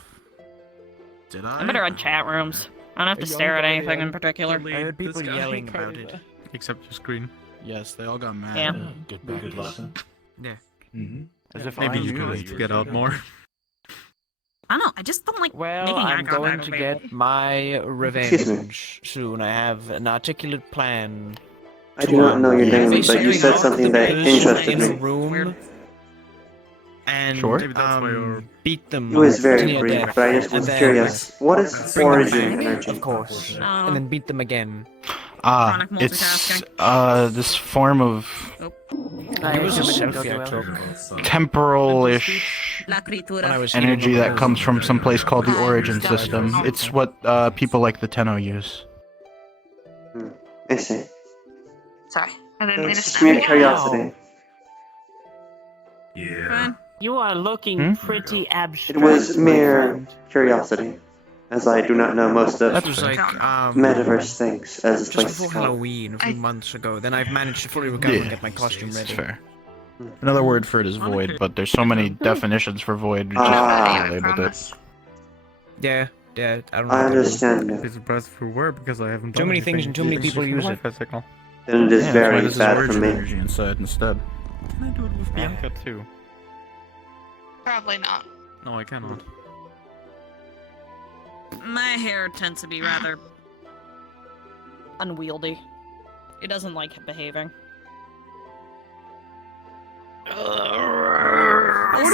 Did I'm better at chat rooms. I don't have to stare at anything in particular. I heard people yelling about it. Except your screen. Yes, they all got mad. Yeah. Good lesson. Yeah. Mm-hmm. As if Maybe I you knew could that need to you get were out more. I don't know. I just don't like Well, making eye I'm contact going with to people. get my revenge soon. I have an articulate plan. I do not know your name, but you Basically said lock something the that person interested in a me. room and Sure. beat them He was to very near brief, death, but I just and was then curious. What is bring them origin back, energy? of course, and then beat them again. Chronic It's multitasking. this form of It was a selfie I took. temporal-ish La criatura. When I was energy eating that comes from some place called the Origin System. It's what people like the Tenno use. I see. Sorry. It's just mere curiosity. Yeah. You are looking pretty abstract. It was my mere friend. curiosity, as I do not know most of That was like Metaverse things, as this just place before is called. Halloween a few months ago. Then I've managed to fully recover and get my costume ready. Fair. Another word for it is void, but there's so many definitions for void, we just labeled it. Yeah, I don't know. I what that means. understand I'd be surprised if we were because I haven't Too done many anything things and too many people use it. signal. And it is Yeah, that's why very this is bad for origin me. energy inside instead. Can I do it with Bianca too? Probably not. No, I cannot. My hair tends to be rather unwieldy. It doesn't like behaving. This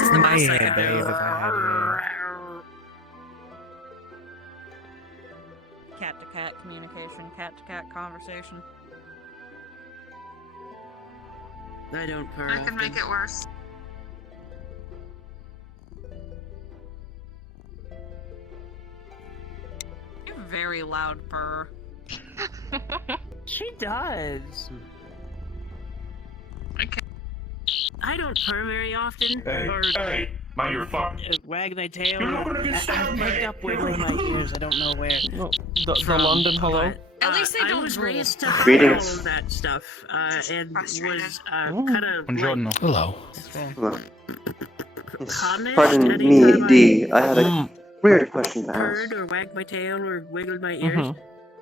is the My best I head can do. behave if I had hair. Cat to cat communication, cat to cat conversation. I don't purr. I can make it worse. You have a very loud purr. She does. I don't purr very often. Hey, mind your fuck. Wag my tail. You're not gonna get I stabbed, picked mate. up wiggling my ears. I don't know where. The London hello? At least they I don't was drool. raised to Greetings. all of that stuff, and Frustrated. was kind of Buongiorno. Hello. Hello. Yes. Honest, Pardon me, anytime D. I had a weird question to ask. purred or wagged my tail or wiggled my ears.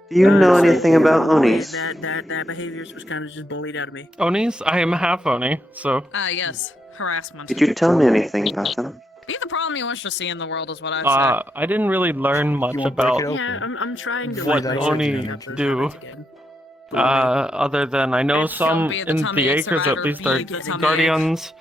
Do you know anything about Onis? That behavior was kind of just bullied out of me. Onis? I am half Oni, so. Yes. Harassment. Did you tell me anything about them? Be the problem you wish to see in the world is what I'd say. I didn't really learn much about Yeah, I'm trying to. what like, Oni up those do. habits again. Other than I know It shall some be the in tummy the ache acres at survivor, least be are the tummy guardians.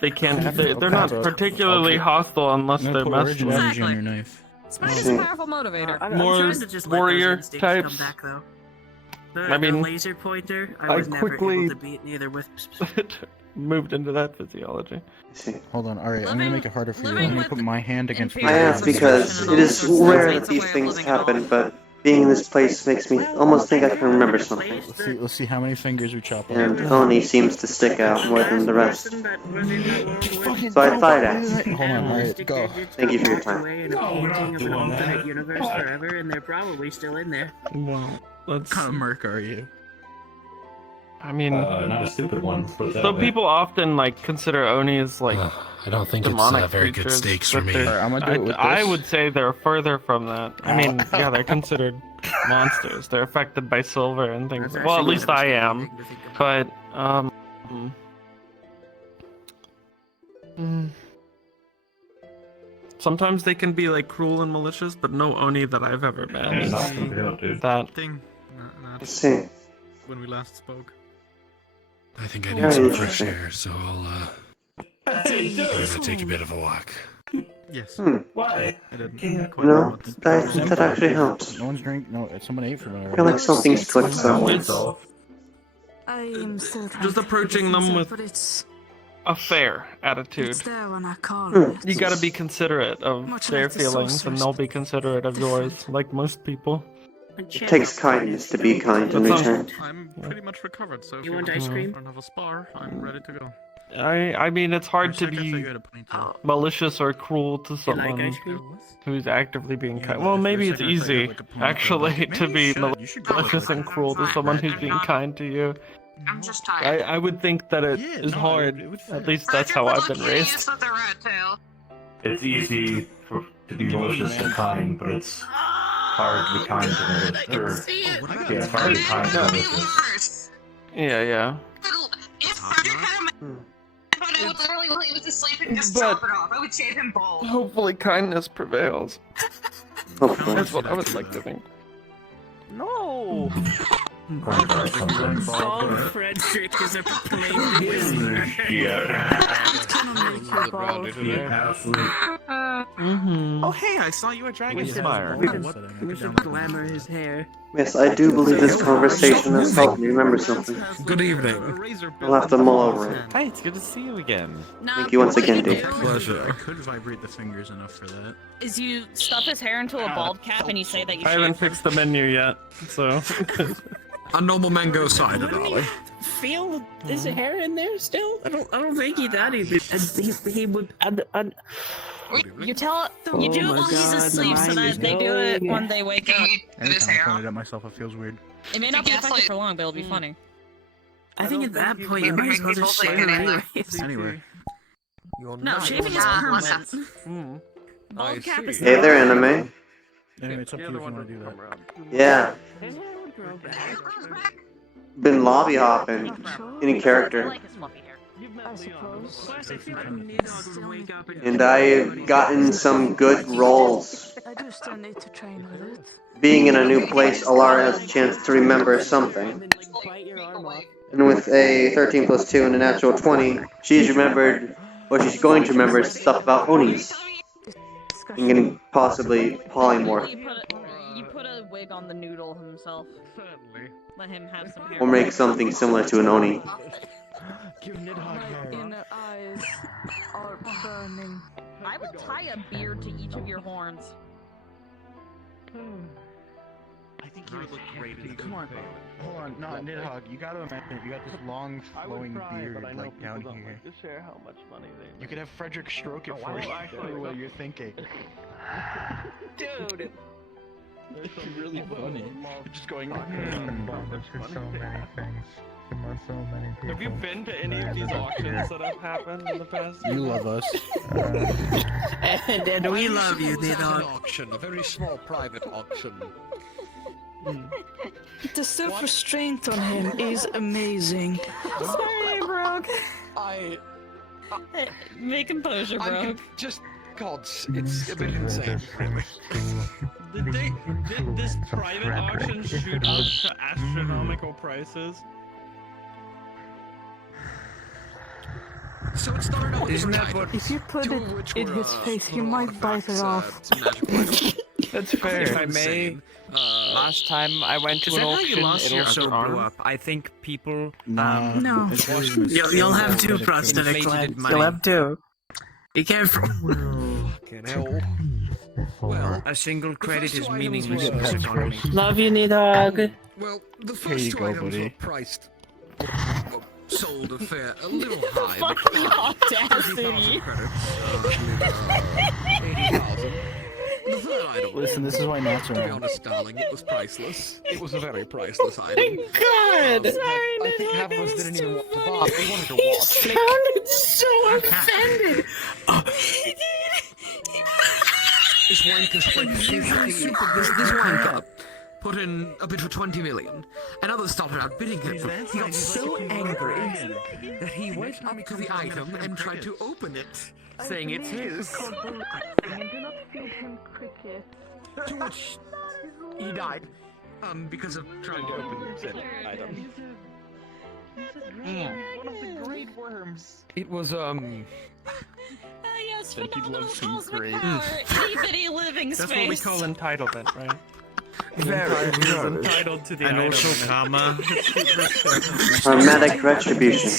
They can't. They're not particularly hostile unless I'm they're gonna put messed origin with. energy on your knife. Spite is a powerful motivator. I'm More trying to just let those warrior instincts types. Come back, though. I The mean, laser pointer. I was never quickly- able to beat neither with. moved into that physiology. Hold on, alright, I'm gonna make it harder for you. I'm living gonna put my hand against your I ask because it is rare that these things happen, but being in this place makes me almost think I can remember something. Let's see how many fingers we chop off. And Oni seems to stick out more than the rest. So I thought I'd ask. Hold on, alright, go. Thank you for your time. In a painting of an alternate universe forever, and they're probably still in there. Well, let's. What kind of merc are you? I mean, Not a stupid one. Put it that so way. people often like consider Oni as like I don't think demonic it's very good creatures, stakes for but me. they're- Alright, I'm gonna do it with I this. would say they're further from that. I mean, yeah, they're considered monsters. They're affected by silver and things. That's Well, at actually least I am. devastating to think about. But sometimes they can be like cruel and malicious, but no Oni that I've ever met. Knock them out, dude. That thing. Let's see. When we last spoke. I think I Very need some fresh interesting. air, so I'll Hey, dude. I'm gonna take a bit of a walk. Yes. Why? I didn't You quite know, what to- that actually helps. No one's drink. No, someone ate from it I already. feel like something's clicked somewhere. I'm still Just approaching them with but it's a fair attitude. there when I call You gotta be considerate of Much their like the feelings, and sorceress. they'll be considerate of yours, like most people. It takes kindness to be kind in return. I'm pretty much recovered, so if You want ice cream? don't have a spar, I'm ready to go. I mean, it's hard to be malicious or cruel to You like someone ice cream? who's actively being kind. Well, maybe it's easy, actually, to be malicious and cruel to someone who's being kind to you. I'm just tired. I would think that it is hard. At least that's how I've been raised. It's easy to be malicious and kind, but it's hard to be kind to malicious. Yeah, it's hard to be kind to malicious. Yeah, yeah. I would literally, while he was asleep, and just chop it off. I would shave him bald. Hopefully kindness prevails. Hopefully. That's what I would like to think. No! All Frederick is a Oh, hey, I saw you at Dragon Spire. We should glamour his hair. Yes, I do believe this conversation has helped me remember something. Good evening. I'll have to mull over it. Hi, it's good to see you again. Thank you once again, Dave. I could vibrate the fingers enough for that. Is you stuff his hair into a bald cap and you say that you I haven't fixed the menu yet, so. A normal mango cider, darling. Feel his hair in there still? I don't think he thought he would. You tell you do it while he's asleep so that they do it when they wake up. Every time I point it at myself, it feels weird. It may not be effective for long, but it'll be funny. I think at that point you might as well just shave it anyways. Anyway. No, shaving is permanent. Bald cap is Hey there, anime. Anyway, it's up to you if you want to do that. Yeah. Been lobby hopping. Any character. And I've gotten some good roles. I do still need to train with it. Being in a new place, Alara has a chance to remember something. And with a 13 plus 2 and a natural 20, she's remembered, or she's going to remember stuff about Onis. And getting possibly polymorph. You put a wig on the noodle himself. Certainly. Let him have some hair. Or make something similar to an Oni. My inner eyes are burning. I will tie a beard to each of your horns. I think you would look great. Come on. Hold on. No, Nidhogg, you gotta imagine you got this long, flowing beard like down here. To share how much money they You could have Frederick stroke it for you while you're thinking. Dude! That's really funny. You're just going. Have you been to any of these auctions that have happened in the past? You love us. And we love you, Nidhogg. Auction, a very small private auction. The self-restraint on him is amazing. Sorry, Brogue. Make composure, Brogue. Just gods, it's a bit insane. Did this private auction shoot up to astronomical prices? So it started out with Isn't that what? If you put it in his face, he might bite it off. That's fair. If I may, last time I went to an auction, it also blew up. I think people. No. You'll have two prosthetic legs. You'll have two. Be careful. Fucking hell. Well, a single credit is meaningless in this economy. Love you, Nidhogg. Well, the first two items were priced. Sold a fair, a little high. Fucking audacity. 80,000. The third item. Listen, this is why Nat's To be around. honest, darling, it was priceless. It was a very priceless item. God! I think half of us didn't even want to buy. We wanted to He watch. sounded so offended. This wanker spent this wanker put in a bid for 20 million, and others started outbidding him. He got so angry that he went up to the item and tried to open it, saying it's his. Do not feed him cricket. To which he died, because of trying to open said item. One of the great worms. It was Yes, Then he phenomenal loves you cosmic great. power. Itty bitty living space. That's what we call entitlement, right? very He's entitled to the And item. also karma. Hermetic retribution.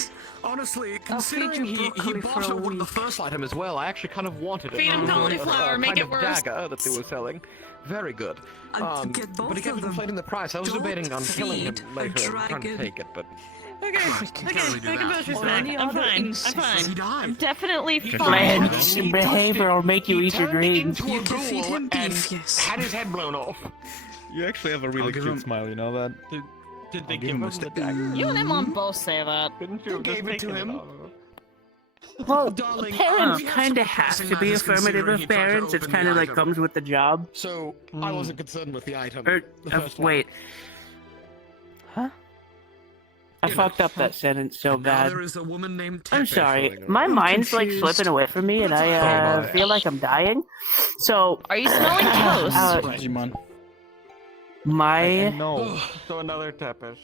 honestly, considering he bought up the first item as well, I actually kind of wanted it. Feed him cauliflower, make kind it of worse. dagger that they were selling. Very good. Get both But he kept of them. inflating the price. I was debating on killing him feed a later and trying to dragon. take it, but Okay, composure's back. I'm fine. I'm fine. I'm definitely fine. Pledge behavior will make you eat your greens. you can feed him and beef, yes. had his head blown off. You actually have a really cute smile, you know that? Did they give him the dagger? You and him on both say that. Couldn't you have just Gave it to taken him. off? Well, Darling, parents we have kind of some have pressing to be matters affirmative considering of he tried to parents. It's open kind the of like item. comes with the job. So I wasn't concerned with the item. Or, the first one. wait. Huh? I fucked up that sentence so bad. There is a woman named I'm Tepe sorry. floating My around. mind's like confused. slipping away from me, and I feel like I'm dying. So, Are you smelling toast? Digimon. My No. So another Tepesh.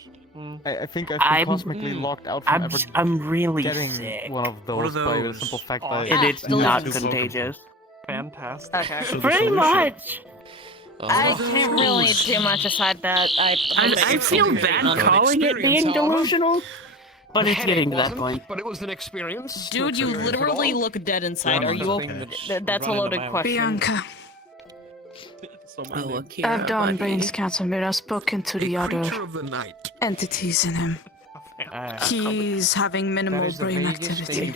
I think I've I'm- been cosmically locked out from ever I'm really getting sick. one of those by the simple fact that And it's I not do Pokemon. contagious. Fantastic. Okay. Pretty much. I can't really do much aside that. I feel bad calling it being delusional, but it's getting to that point. But it was an experience. Dude, you literally look dead inside. Are you okay? That's a loaded question. Bianca, Oh, look here, I've done buddy. brain scans and I've spoken to the other Creature of the night. entities in him. He's having minimal brain activity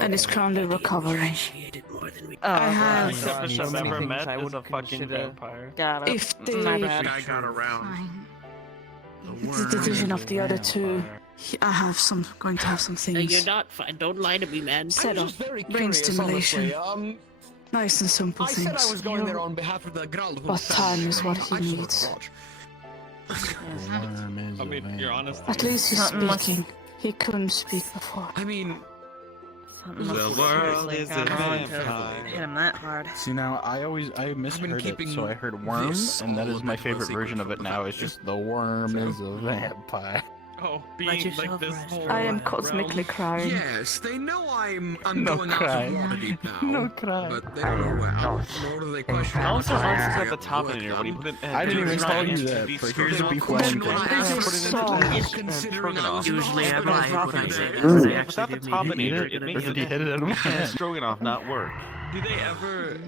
and is currently recovering. I have, So many things I would have fucking vampire. if they, I got around. the division of the other two, I have going to have some things You're not fine. Don't lie to me, man. set up. Brain stimulation. Nice and simple I said I things. was going there on behalf of the Graldhund But time family. is what he I should have needs. watched. I mean, you're honest. At least he's Something must- speaking. He couldn't speak before. I mean, Something must seriously gone wrong to hit him that hard. See now, I misheard it, so I heard worm, and that is my favorite version of it now. It's just the worm is a vampire. Oh, Let being yourself like this rest. whole I am realm. cosmically crying. yes, they know I'm No going cry. out of Waterdeep now. No cry. But they don't know how. Nor do they question I also what's answered actually at the up top work in here when he done. put it. I didn't even tell you that. But here's a beef wellington. Considering I was Usually I lost lie for when I the say day. that, 'cause they Without the actually top give in me here, meat. it makes Did he hit it out of my hand? stroganoff not work. Do they ever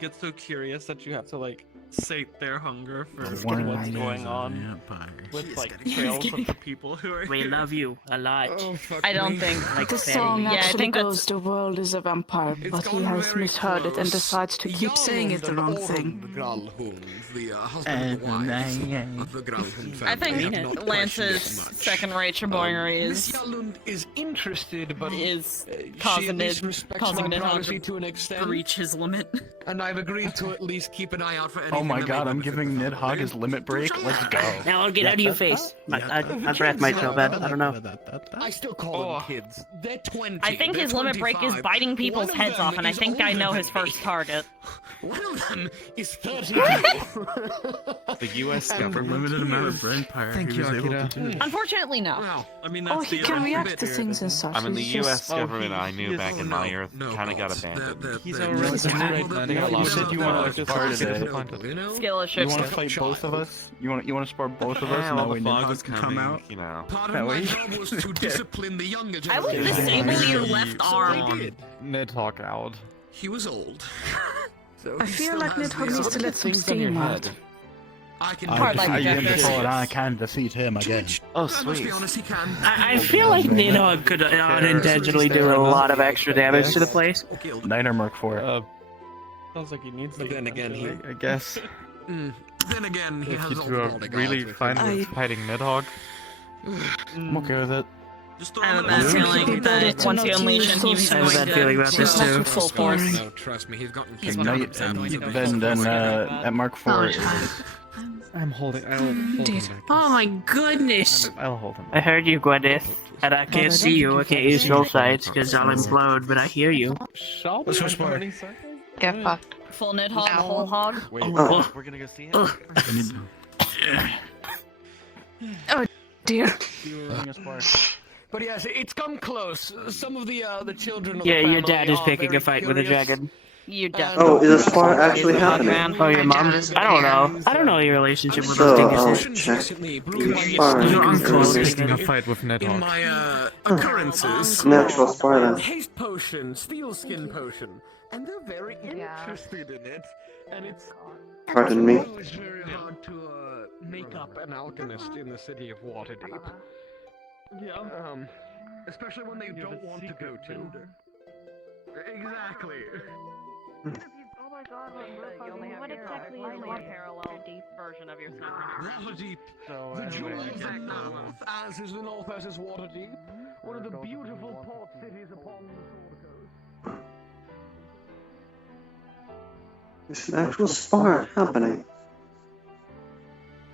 get so curious that you have to like sate their hunger for worm what's is going a on vampire. with like trails of the people who are We here? love you a lot. Oh, fuck I don't me. think Like The Fairy. song Yeah, I actually think that's- goes, the world is a vampire, It's but he gone has very misheard it and close. decides to keep saying it the wrong thing. The Gralhund, the husband and wives of the Gralhund family. I think have not questioned Lance's it much. second-rate Sheboynery Miss is Yalund is interested, but is she causing at least it respects causing my it privacy to to an extent, reach his limit. and I've agreed to at least keep an eye out for anything. Oh my that god, may I'm benefit giving the Nidhogg family. his limit break. Let's go. Now I'll get out of your face. My breath might so bad. I don't know. I still call them kids. They're 20. I think they're his limit break is 25. biting people's One of heads them off, and I is think I older know than his first me. target. One of them is 32. The U.S. And government. Limited amount of vampire. Thank he you, was able Akira. to do. Unfortunately, no. Wow. I mean, Oh, that's he the can other react bit to here, things isn't and it? such. I mean, the He's U.S. just- government I he knew is- back in my Earth kind of got gods. abandoned. He's The- already the- You said landing you said you want to spar today. You know? Skill is You shifts. want to fight both of us? You want to spar both of us? Yeah, And well, that way the fog Nidhogg was can come coming, out. you know. Part That of my way- job was to discipline the younger I would generation. disable your left So I arm. did. Nidhogg out. He was old. So I he feel still like has Nidhogg the- needs to let some Things on your steam out. head. I can Hard like I am projectors. before I can defeat him again. Oh, Let's be sweet. honest, he can. I feel like Nidhogg could unintentionally do a lot of extra damage to the place. Niner Mark 4. Sounds like he needs But to. then again, he. I guess Then again, he if has you all two the are bodyguards really with fine him. with fighting Nidhogg. I'm okay with it. Just I have a throw bad him in feeling there. that once you unleash him, he's I have a going bad feeling to about this snap too. with full force. No, trust me, he's gotten He's kicked out Ignite, of town. and then at Mark 4 is I'm holding. I'll hold him. Oh my goodness! I'll hold him. I heard you, Gwyneth. And I can't see you. I can't use soul sights because I'll implode, but I hear you. Let's go spar. Get fucked. Full Nidhogg, whole hog. Wait, Oh. we're gonna go see him? Oh dear. But yes, it's come close. Some of the children of Yeah, the your family dad is are picking very a fight with a curious. dragon. You And- definitely. Oh, is a spar actually happening? Oh, your mom? I don't know. I don't know your relationship with So, those I'll things. check. Recently brewed by Spar. Mr. Your uncle is Is Picking a fight with In Nidhogg. my occurrences, Natural spar then. haste potion, steel skin potion, and they're very interested in it. And it's Pardon me. It's very hard to make up an alchemist in the city of Waterdeep. Yeah. Especially when they don't want to go to. Exactly. What exactly is the parallel deep version of your Waterdeep. The jewels of North, as is the North, as is Waterdeep. One of the beautiful port cities upon the Sword Coast. There's an actual spar happening.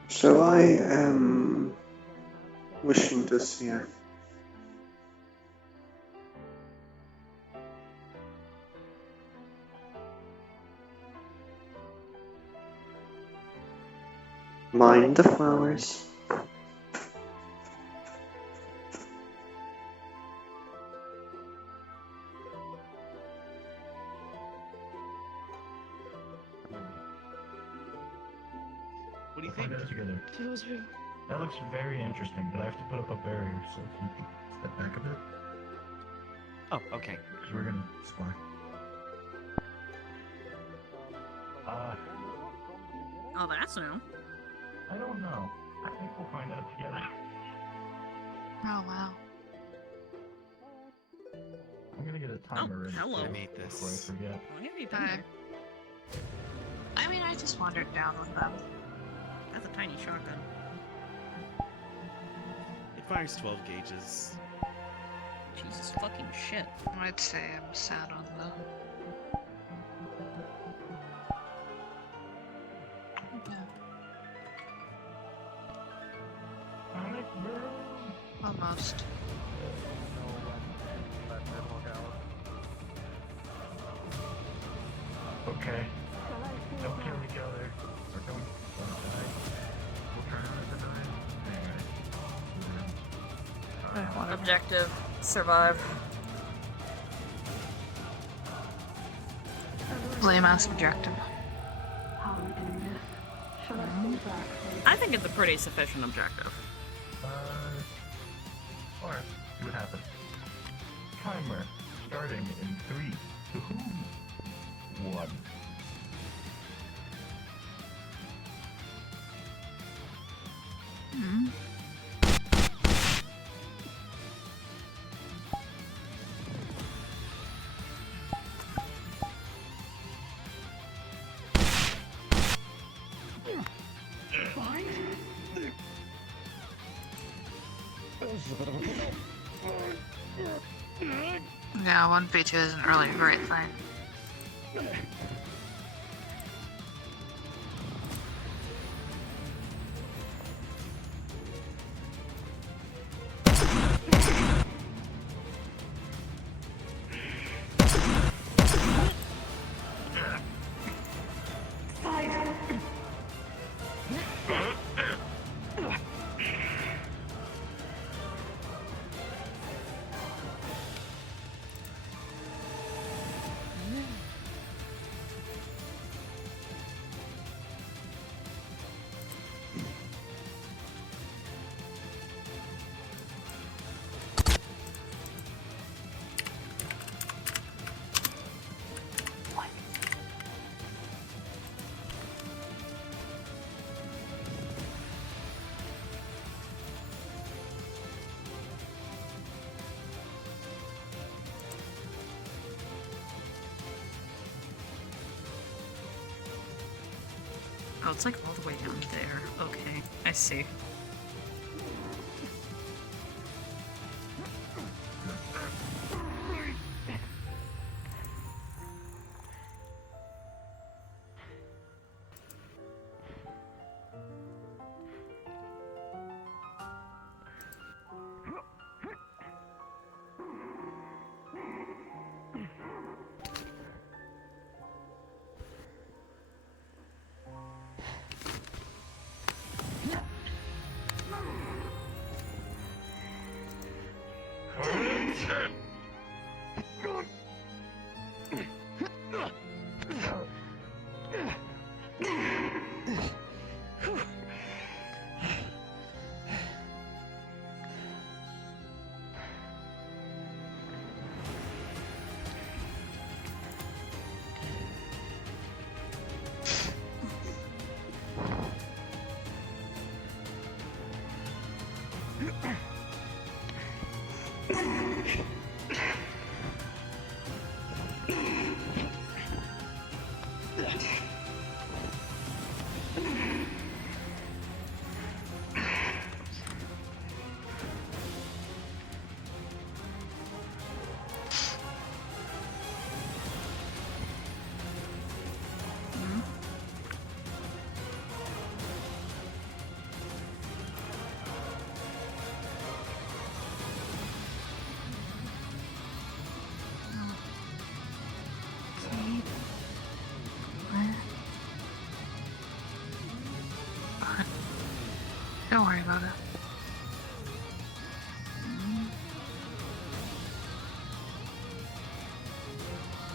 So I am Wishing to see her. Mind the flowers. What do you think? Together. That looks very interesting, but I have to put up a barrier, so if you can step back a bit. Oh, okay. Because we're gonna spark. Oh, that's new. I don't know. I think we'll find out together. Oh, wow. I'm gonna get a timer ready. hello. too, I made before I this. forget. Why have you been Hi. here? I mean, I just wandered down with them. That's a tiny shotgun. It fires 12 gauges. Jesus fucking shit. I'd say I'm sad on them. Almost. Okay. Don't kill each other. Or don't die. We'll turn on the knife. Objective. Survive. Lame ass objective. I think it's a pretty sufficient objective. Alright, see what happens. Timer starting in 3, 2, 1. Hmm. Yeah, 1v2 isn't really a great thing. Oh, it's like all the way down there. Okay, I see. Don't worry about it.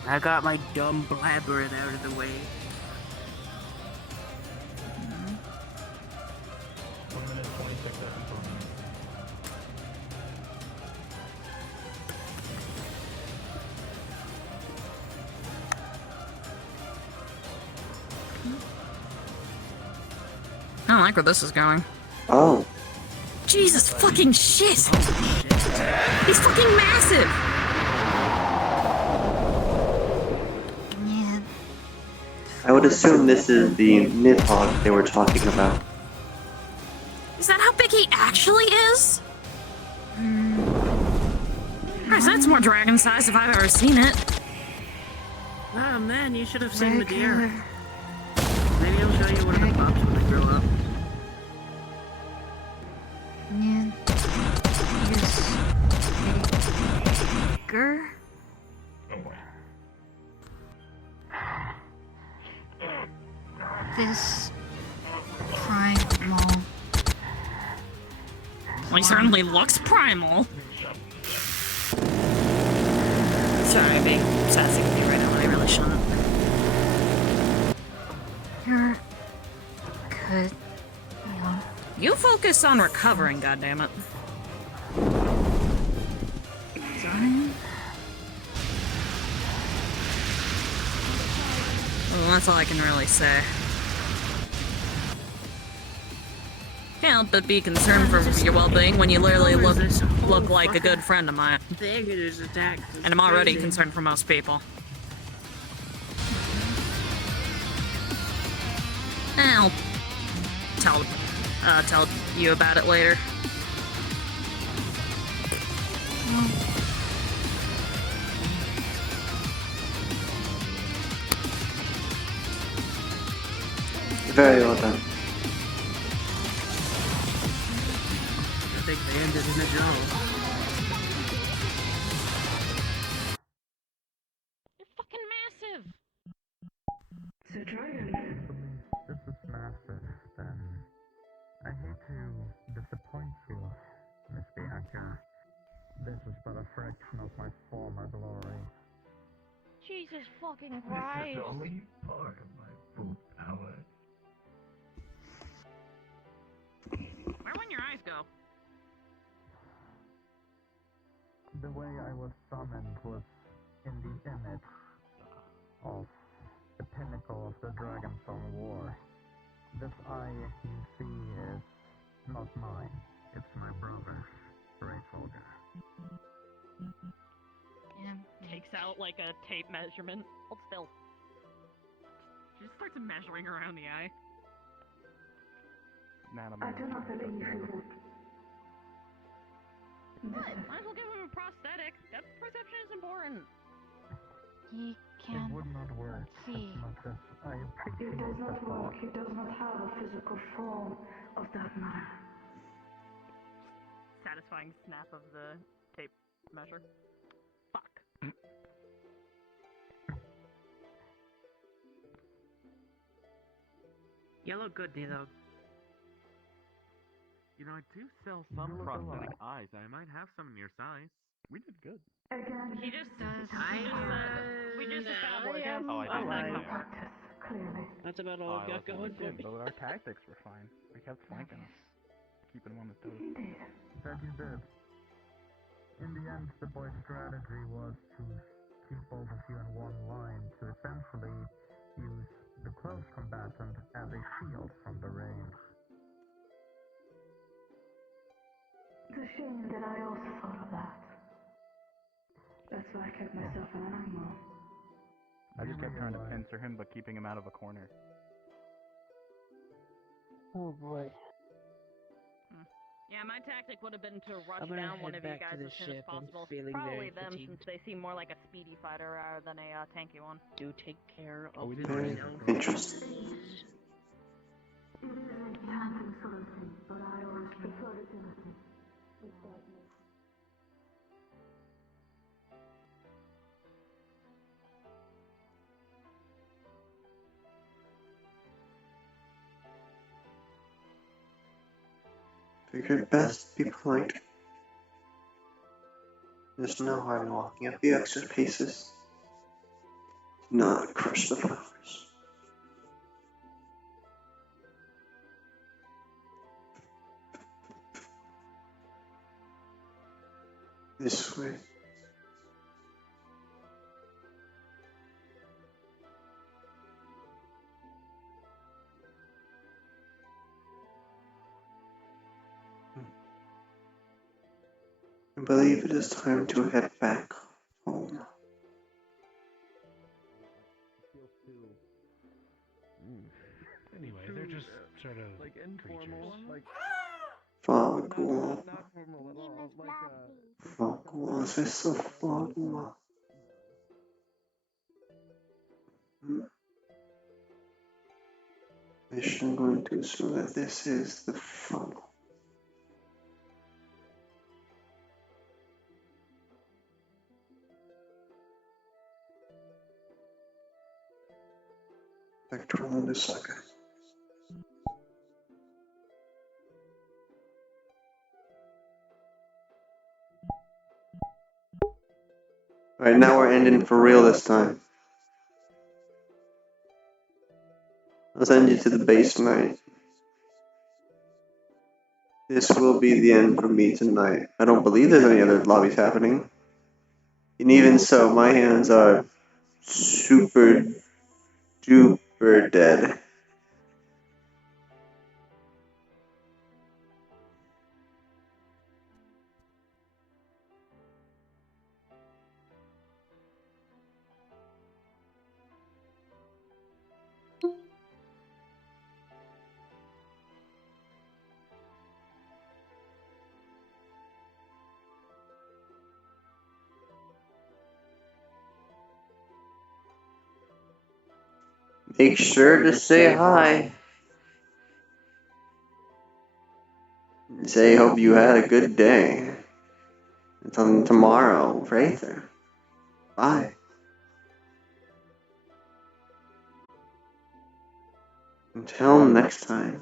I got my dumb blabbering out of the way. 1 minute 26 seconds remaining. I don't like where this is going. Oh. Jesus fucking shit! He's fucking massive! I would assume this is the Nidhogg they were talking about. Is that how big he actually is? Christ, that's more dragon size if I've ever seen it. Oh man, you should have seen the deer. Maybe I'll show you one of the pups when they grow up. Yeah. Bigger? Oh boy. This primal. Well, he certainly looks primal. Sorry, I'm being sassy with you right now when I really shouldn't. You're good. Yeah. You focus on recovering, goddammit. Done? Well, that's all I can really say. Can't help but be concerned for your well-being when you literally look like a good friend of mine. And I'm already concerned for most people. I'll tell you about it later. Very well done. A big bandit in a jar. You're fucking massive! This is massive, then. I hate to disappoint you, Miss Bianca. This is but a fraction of my former glory. Jesus fucking This Christ! is only part of my full power. Where went your eyes go? The way I was summoned was in the image of the pinnacle of the Dragonsong War. This eye you see is not mine. It's my brother's, Versal. Takes out like a tape measurement. Hold still. She just starts measuring around the eye. I do not believe you would. Might as well give him a prosthetic. Depth perception is important. He It can would not work see. as much as I It appreciate does the not thought. work. He does not have a physical form of that matter. Satisfying snap of the tape measure. Fuck. You look good, Nidhogg. You know, I do sell some prosthetic eyes. I might have some in your size. We did good. Again, He just does. we just established. Oh, I did. alive. Practice, clearly. That's about all I've got going for me. But our tactics were fine. We kept flanking him. Keeping him on his toes. That you did. In the end, the boy's strategy was to keep both of you in one line to essentially use the close combatant as a shield from the range. It's a shame that I also thought of that. That's why I kept myself an animal. I just kept trying to pincer him, but keeping him out of a corner. Oh boy. Yeah, my tactic would have been to rush I'm gonna down one head of you back guys to the as soon as ship and possible. feeling Probably very them, fatigued. since they seem more like a speedy fighter rather than a tanky one. Do take care of we did Very yourself. interesting. It is a handsome sort of thing, but I always prefer agility. Figured best be polite. There's no harm in walking a few extra paces. Do not crush the flowers. This way. I believe it is time to head back home. Anyway, they're just sort of like informal, like Fogwall. Fogwall is so fogwall. I'm going to assume that this is the funnel. Spectral in the saga. Alright, now we're ending for real this time. I'll send you to the base tonight. This will be the end for me tonight. I don't believe there's any other lobbies happening. And even so, my hands are super duper dead. Make sure to say hi. Say, hope you had a good day. Until tomorrow, Prather. Bye. Until next time.